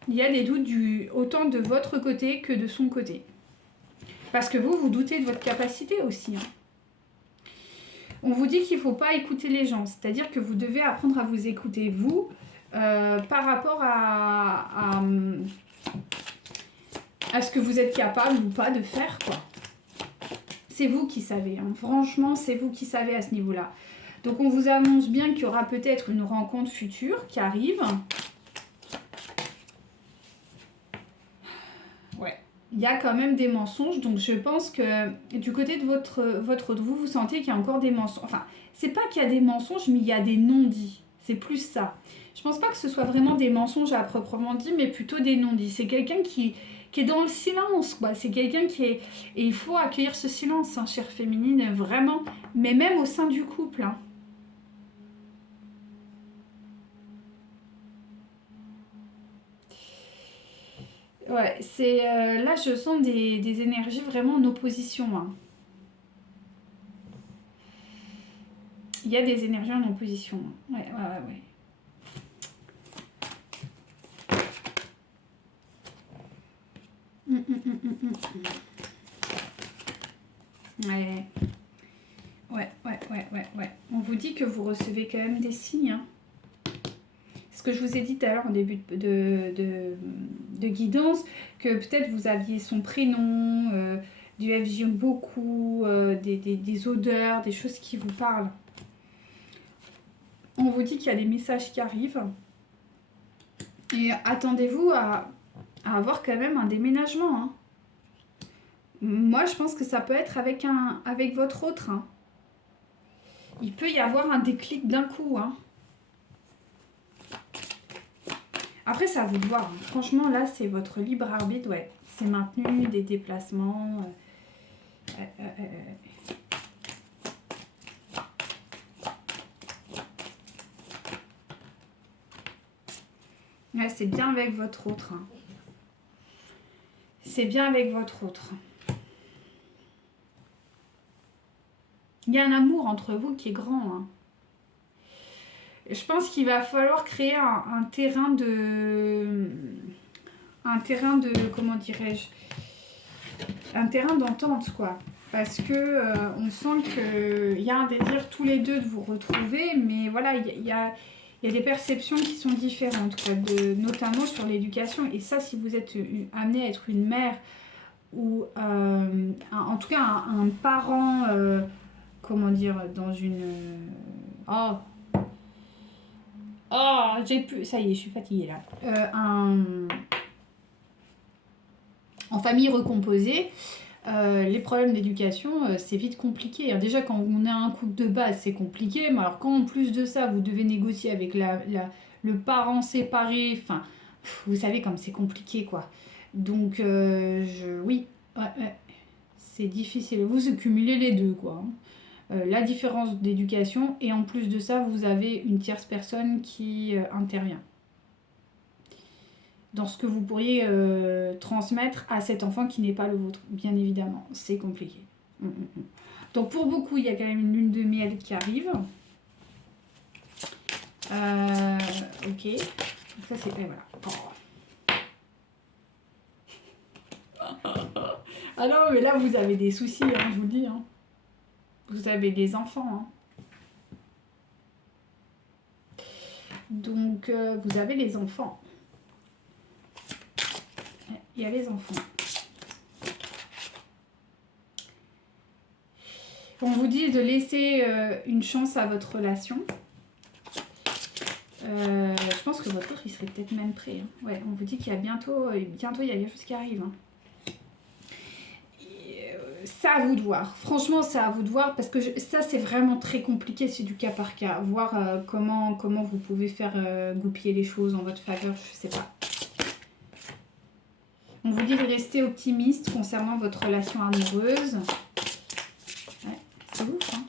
Il y a des doutes autant de votre côté que de son côté. Parce que vous doutez de votre capacité aussi. Hein. On vous dit qu'il ne faut pas écouter les gens. C'est-à-dire que vous devez apprendre à vous écouter, vous, par rapport à ce que vous êtes capable ou pas de faire, quoi. C'est vous qui savez. Hein. Franchement, c'est vous qui savez à ce niveau-là. Donc, on vous annonce bien qu'il y aura peut-être une rencontre future qui arrive. Ouais. Il y a quand même des mensonges. Donc, je pense que du côté de votre vous sentez qu'il y a encore des mensonges. Enfin, c'est pas qu'il y a des mensonges, mais il y a des non-dits. C'est plus ça. Je pense pas que ce soit vraiment des mensonges à proprement dit, mais plutôt des non-dits. C'est quelqu'un qui est dans le silence, quoi. C'est quelqu'un qui est... Et il faut accueillir ce silence, hein, chère féminine, vraiment. Mais même au sein du couple, hein. Ouais, c'est... là, je sens des énergies vraiment en opposition, hein. Il y a des énergies en opposition. Hein. Ouais. Ouais. On vous dit que vous recevez quand même des signes. Hein. Ce que je vous ai dit tout à l'heure en début de guidance, que peut-être vous aviez son prénom, du FJ beaucoup, des odeurs, des choses qui vous parlent. On vous dit qu'il y a des messages qui arrivent. Et attendez-vous à avoir quand même un déménagement. Hein. Moi, je pense que ça peut être avec votre autre. Hein. Il peut y avoir un déclic d'un coup. Hein. Après, ça vous de voir. Hein. Franchement, là, c'est votre libre arbitre. Ouais, c'est maintenu, des déplacements. Ouais, c'est bien avec votre autre. Hein. C'est bien avec votre autre. Il y a un amour entre vous qui est grand. Hein. Je pense qu'il va falloir créer un terrain de... Comment dirais-je? Un terrain d'entente, quoi. Parce que on sent qu'il y a un désir tous les deux de vous retrouver, mais voilà, il y a des perceptions qui sont différentes, quoi, notamment sur l'éducation. Et ça, si vous êtes amené à être une mère ou en tout cas un parent, comment dire, dans une... j'ai plus... Ça y est, je suis fatiguée là. En famille recomposée, les problèmes d'éducation, c'est vite compliqué. Hein. Déjà, quand on a un couple de base, c'est compliqué. Mais alors, quand en plus de ça, vous devez négocier avec le parent séparé, enfin, vous savez comme c'est compliqué, quoi. Donc, oui, ouais, c'est difficile. Vous cumulez les deux, quoi. Hein. La différence d'éducation et en plus de ça, vous avez une tierce personne qui intervient dans ce que vous pourriez transmettre à cet enfant qui n'est pas le vôtre, bien évidemment. C'est compliqué. Donc pour beaucoup, il y a quand même une lune de miel qui arrive. Ok. Ça c'est... voilà. Ah non, mais là vous avez des soucis, hein, je vous le dis. Hein. Vous avez des enfants. Hein. Donc vous avez les enfants. Il y a les enfants. On vous dit de laisser une chance à votre relation. Je pense que votre autre, il serait peut-être même prêt. Hein. Ouais, on vous dit qu'il y a bientôt il y a quelque chose qui arrive. Hein. c'est à vous de voir. Franchement, c'est à vous de voir parce que ça, c'est vraiment très compliqué. C'est du cas par cas. Voir comment vous pouvez faire goupiller les choses en votre faveur, je sais pas. On vous dit de rester optimiste concernant votre relation amoureuse. Ouais, c'est ouf, hein.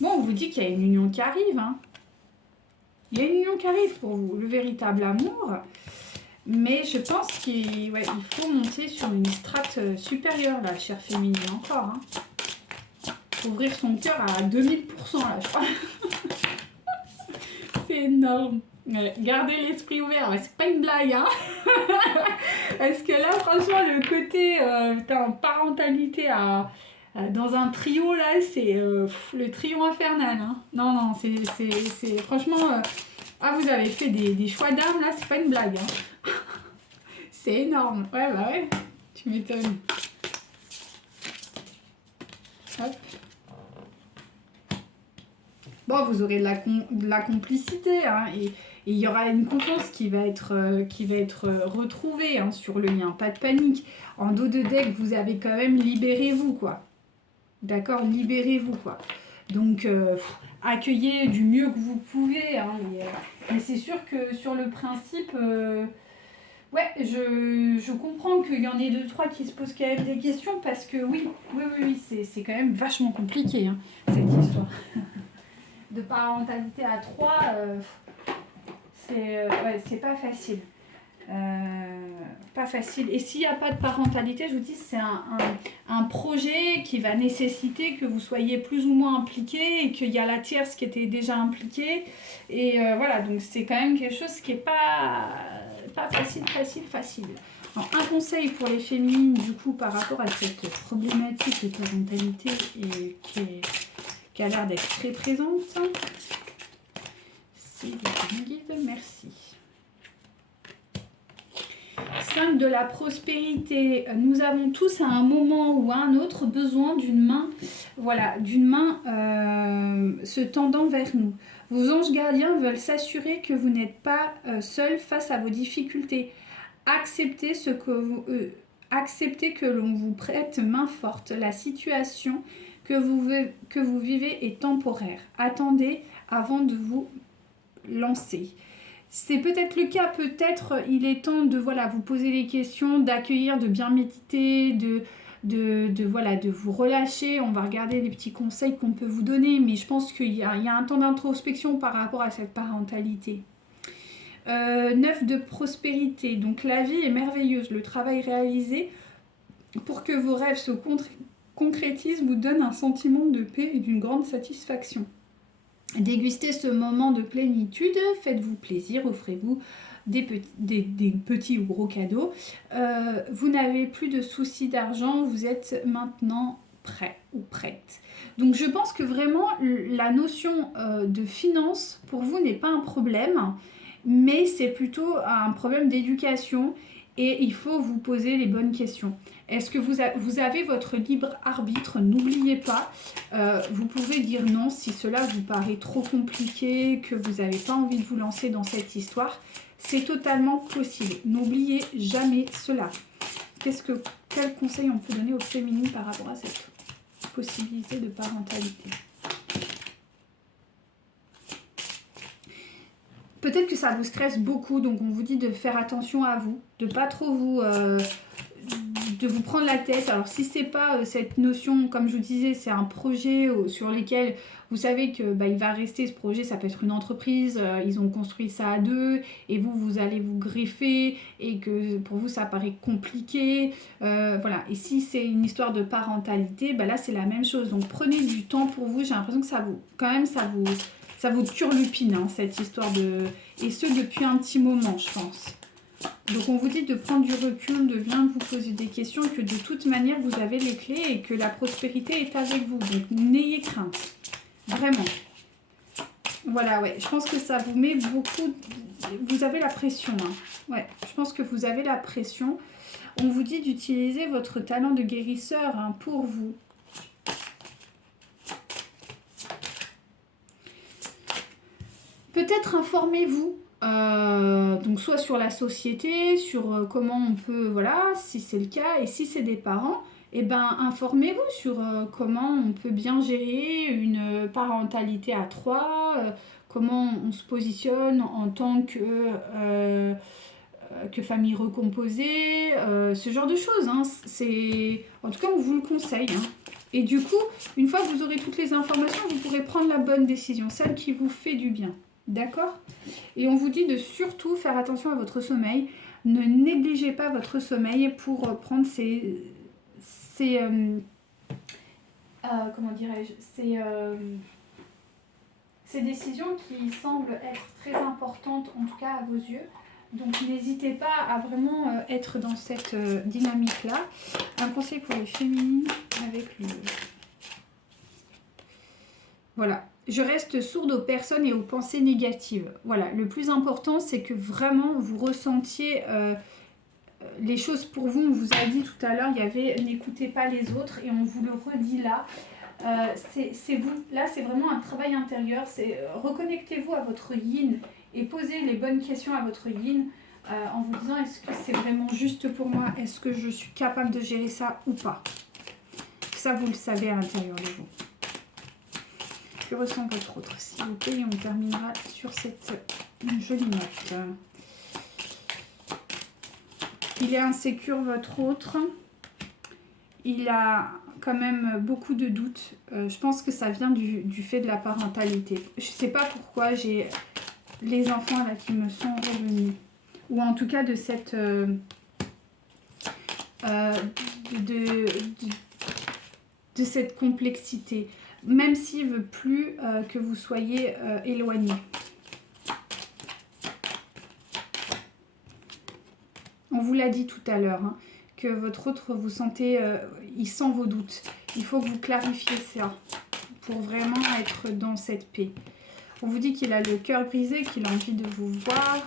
Bon, on vous dit qu'il y a une union qui arrive, hein. Il y a une union qui arrive pour vous, le véritable amour. Mais je pense qu'il faut monter sur une strate supérieure, là, chère féminine, encore. Hein. Ouvrir son cœur à 2000%, là, je crois. C'est énorme. Ouais, gardez l'esprit ouvert, c'est pas une blague, hein. Parce que là, franchement, le côté parentalité dans un trio, là, c'est le trio infernal. Hein. Non, c'est franchement... vous avez fait des choix d'armes, là, c'est pas une blague. Hein. C'est énorme. Ouais, bah ouais, tu m'étonnes. Hop. Bon, vous aurez de la complicité, hein, et il y aura une confiance qui va être retrouvée hein, sur le lien. Pas de panique. En dos de deck, vous avez quand même libérez-vous, quoi. D'accord, libérez-vous, quoi. Donc, accueillez du mieux que vous pouvez. Hein, mais c'est sûr que sur le principe, ouais, je comprends qu'il y en ait deux, trois qui se posent quand même des questions parce que oui, c'est quand même vachement compliqué, hein, cette histoire. De parentalité à trois, c'est pas facile. Pas facile. Et s'il n'y a pas de parentalité, je vous dis, c'est un projet qui va nécessiter que vous soyez plus ou moins impliqué et qu'il y a la tierce qui était déjà impliquée. Et voilà, donc c'est quand même quelque chose qui n'est pas facile. Alors, un conseil pour les féminines, du coup, par rapport à cette problématique de parentalité et qui a l'air d'être très présente. Si vous me guide, merci. 5 de la prospérité. Nous avons tous à un moment ou à un autre besoin d'une main, voilà, d'une main se tendant vers nous. Vos anges gardiens veulent s'assurer que vous n'êtes pas seul face à vos difficultés. Acceptez que l'on vous prête main forte. La situation que vous vivez est temporaire. Attendez avant de vous lancer. C'est peut-être le cas, peut-être il est temps de vous poser les questions, d'accueillir, de bien méditer, de vous relâcher. On va regarder les petits conseils qu'on peut vous donner, mais je pense qu'il y a un temps d'introspection par rapport à cette parentalité. 9 de prospérité, donc la vie est merveilleuse, le travail réalisé pour que vos rêves se concrétisent vous donne un sentiment de paix et d'une grande satisfaction. Dégustez ce moment de plénitude, faites-vous plaisir, offrez-vous des petits ou gros cadeaux. Vous n'avez plus de soucis d'argent, vous êtes maintenant prêt ou prête. Donc je pense que vraiment la notion de finance pour vous n'est pas un problème, mais c'est plutôt un problème d'éducation et il faut vous poser les bonnes questions. Est-ce que vous avez votre libre arbitre? N'oubliez pas, vous pouvez dire non si cela vous paraît trop compliqué, que vous n'avez pas envie de vous lancer dans cette histoire. C'est totalement possible. N'oubliez jamais cela. Quel conseil on peut donner aux féminines par rapport à cette possibilité de parentalité? Peut-être que ça vous stresse beaucoup, donc on vous dit de faire attention à vous, de pas trop de vous prendre la tête. Alors si c'est pas cette notion, comme je vous disais, c'est un projet sur lequel vous savez que il va rester ce projet, ça peut être une entreprise, ils ont construit ça à deux et vous allez vous greffer et que pour vous ça paraît compliqué, voilà. Et si c'est une histoire de parentalité, là c'est la même chose. Donc prenez du temps pour vous. J'ai l'impression que ça vous turlupine, hein, cette histoire et ce depuis un petit moment, je pense. Donc on vous dit de prendre du recul, de bien vous poser des questions, que de toute manière vous avez les clés et que la prospérité est avec vous. Donc n'ayez crainte, vraiment. Voilà, ouais, je pense que ça vous met beaucoup... Vous avez la pression, hein. Ouais, je pense que vous avez la pression. On vous dit d'utiliser votre talent de guérisseur, hein, pour vous. Peut-être informez-vous Donc soit sur la société, sur comment on peut, voilà, si c'est le cas, et si c'est des parents, eh ben informez-vous sur comment on peut bien gérer une parentalité à trois, comment on se positionne en tant que famille recomposée, ce genre de choses. Hein. En tout cas, on vous le conseille. Hein. Et du coup, une fois que vous aurez toutes les informations, vous pourrez prendre la bonne décision, celle qui vous fait du bien. D'accord? Et on vous dit de surtout faire attention à votre sommeil. Ne négligez pas votre sommeil pour prendre comment dirais-je, ces décisions qui semblent être très importantes, en tout cas à vos yeux. Donc n'hésitez pas à vraiment être dans cette dynamique-là. Un conseil pour les féminines avec le... Voilà. Je reste sourde aux personnes et aux pensées négatives. Voilà. Le plus important, c'est que vraiment vous ressentiez les choses pour vous. On vous a dit tout à l'heure, il y avait n'écoutez pas les autres et on vous le redit là. C'est vous. Là, c'est vraiment un travail intérieur. Reconnectez-vous à votre yin et posez les bonnes questions à votre yin en vous disant est-ce que c'est vraiment juste pour moi? Est-ce que je suis capable de gérer ça ou pas? Ça, vous le savez à l'intérieur de vous. Que ressent votre autre, s'il vous plaît, et on terminera sur cette jolie note. Il est insécure, votre autre. Il a quand même beaucoup de doutes. Je pense que ça vient du fait de la parentalité. Je ne sais pas pourquoi j'ai les enfants là qui me sont revenus. Ou en tout cas de cette... de cette complexité. Même s'il ne veut plus que vous soyez éloignés. On vous l'a dit tout à l'heure, hein, que votre autre, vous sentez, il sent vos doutes. Il faut que vous clarifiez ça pour vraiment être dans cette paix. On vous dit qu'il a le cœur brisé, qu'il a envie de vous voir.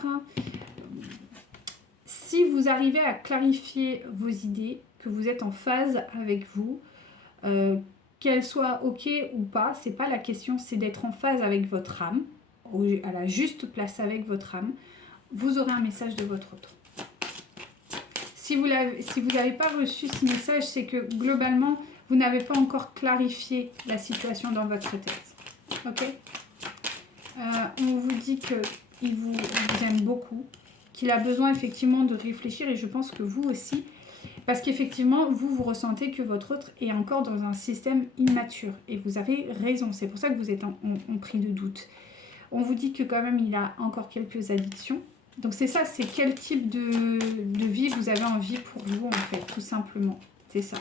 Si vous arrivez à clarifier vos idées, que vous êtes en phase avec vous, qu'elle soit ok ou pas, c'est pas la question, c'est d'être en phase avec votre âme, à la juste place avec votre âme, vous aurez un message de votre autre. Si vous n'avez pas reçu ce message, c'est que globalement, vous n'avez pas encore clarifié la situation dans votre tête. Ok? On vous dit qu'il vous aime beaucoup, qu'il a besoin effectivement de réfléchir et je pense que vous aussi. Parce qu'effectivement, vous ressentez que votre autre est encore dans un système immature. Et vous avez raison, c'est pour ça que vous êtes en pris de doute. On vous dit que quand même, il a encore quelques addictions. Donc c'est ça, c'est quel type de vie vous avez envie pour vous, en fait, tout simplement. C'est ça.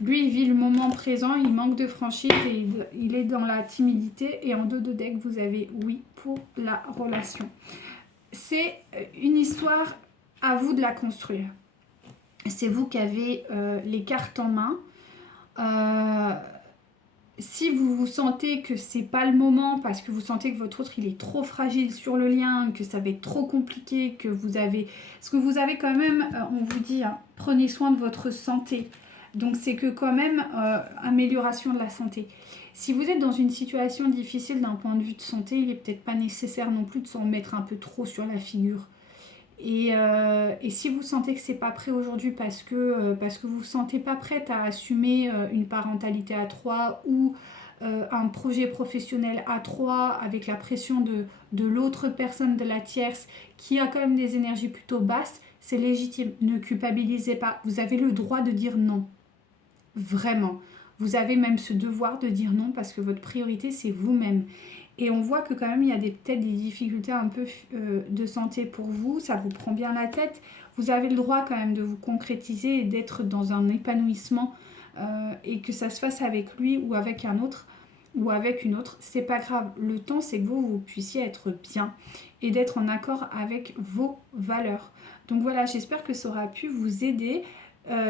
Lui, il vit le moment présent, il manque de franchise et il est dans la timidité. Et en dos de deck, vous avez oui pour la relation. C'est une histoire, à vous de la construire. C'est vous qui avez les cartes en main. Si vous sentez que c'est pas le moment parce que vous sentez que votre autre il est trop fragile sur le lien, que ça va être trop compliqué, que vous avez... Parce que vous avez quand même, on vous dit, hein, prenez soin de votre santé. Donc c'est que quand même, amélioration de la santé. Si vous êtes dans une situation difficile d'un point de vue de santé, il n'est peut-être pas nécessaire non plus de s'en mettre un peu trop sur la figure. Et si vous sentez que c'est pas prêt aujourd'hui parce que vous vous sentez pas prête à assumer une parentalité à trois ou un projet professionnel à trois avec la pression de l'autre personne, de la tierce, qui a quand même des énergies plutôt basses, c'est légitime. Ne culpabilisez pas. Vous avez le droit de dire non. Vraiment. Vous avez même ce devoir de dire non parce que votre priorité, c'est vous-même. Et on voit que quand même, il y a peut-être des difficultés un peu de santé pour vous. Ça vous prend bien la tête. Vous avez le droit quand même de vous concrétiser et d'être dans un épanouissement et que ça se fasse avec lui ou avec un autre ou avec une autre. C'est pas grave. Le temps, c'est que vous puissiez être bien et d'être en accord avec vos valeurs. Donc voilà, j'espère que ça aura pu vous aider.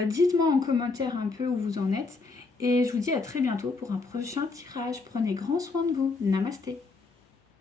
Dites-moi en commentaire un peu où vous en êtes. Et je vous dis à très bientôt pour un prochain tirage. Prenez grand soin de vous. Namasté.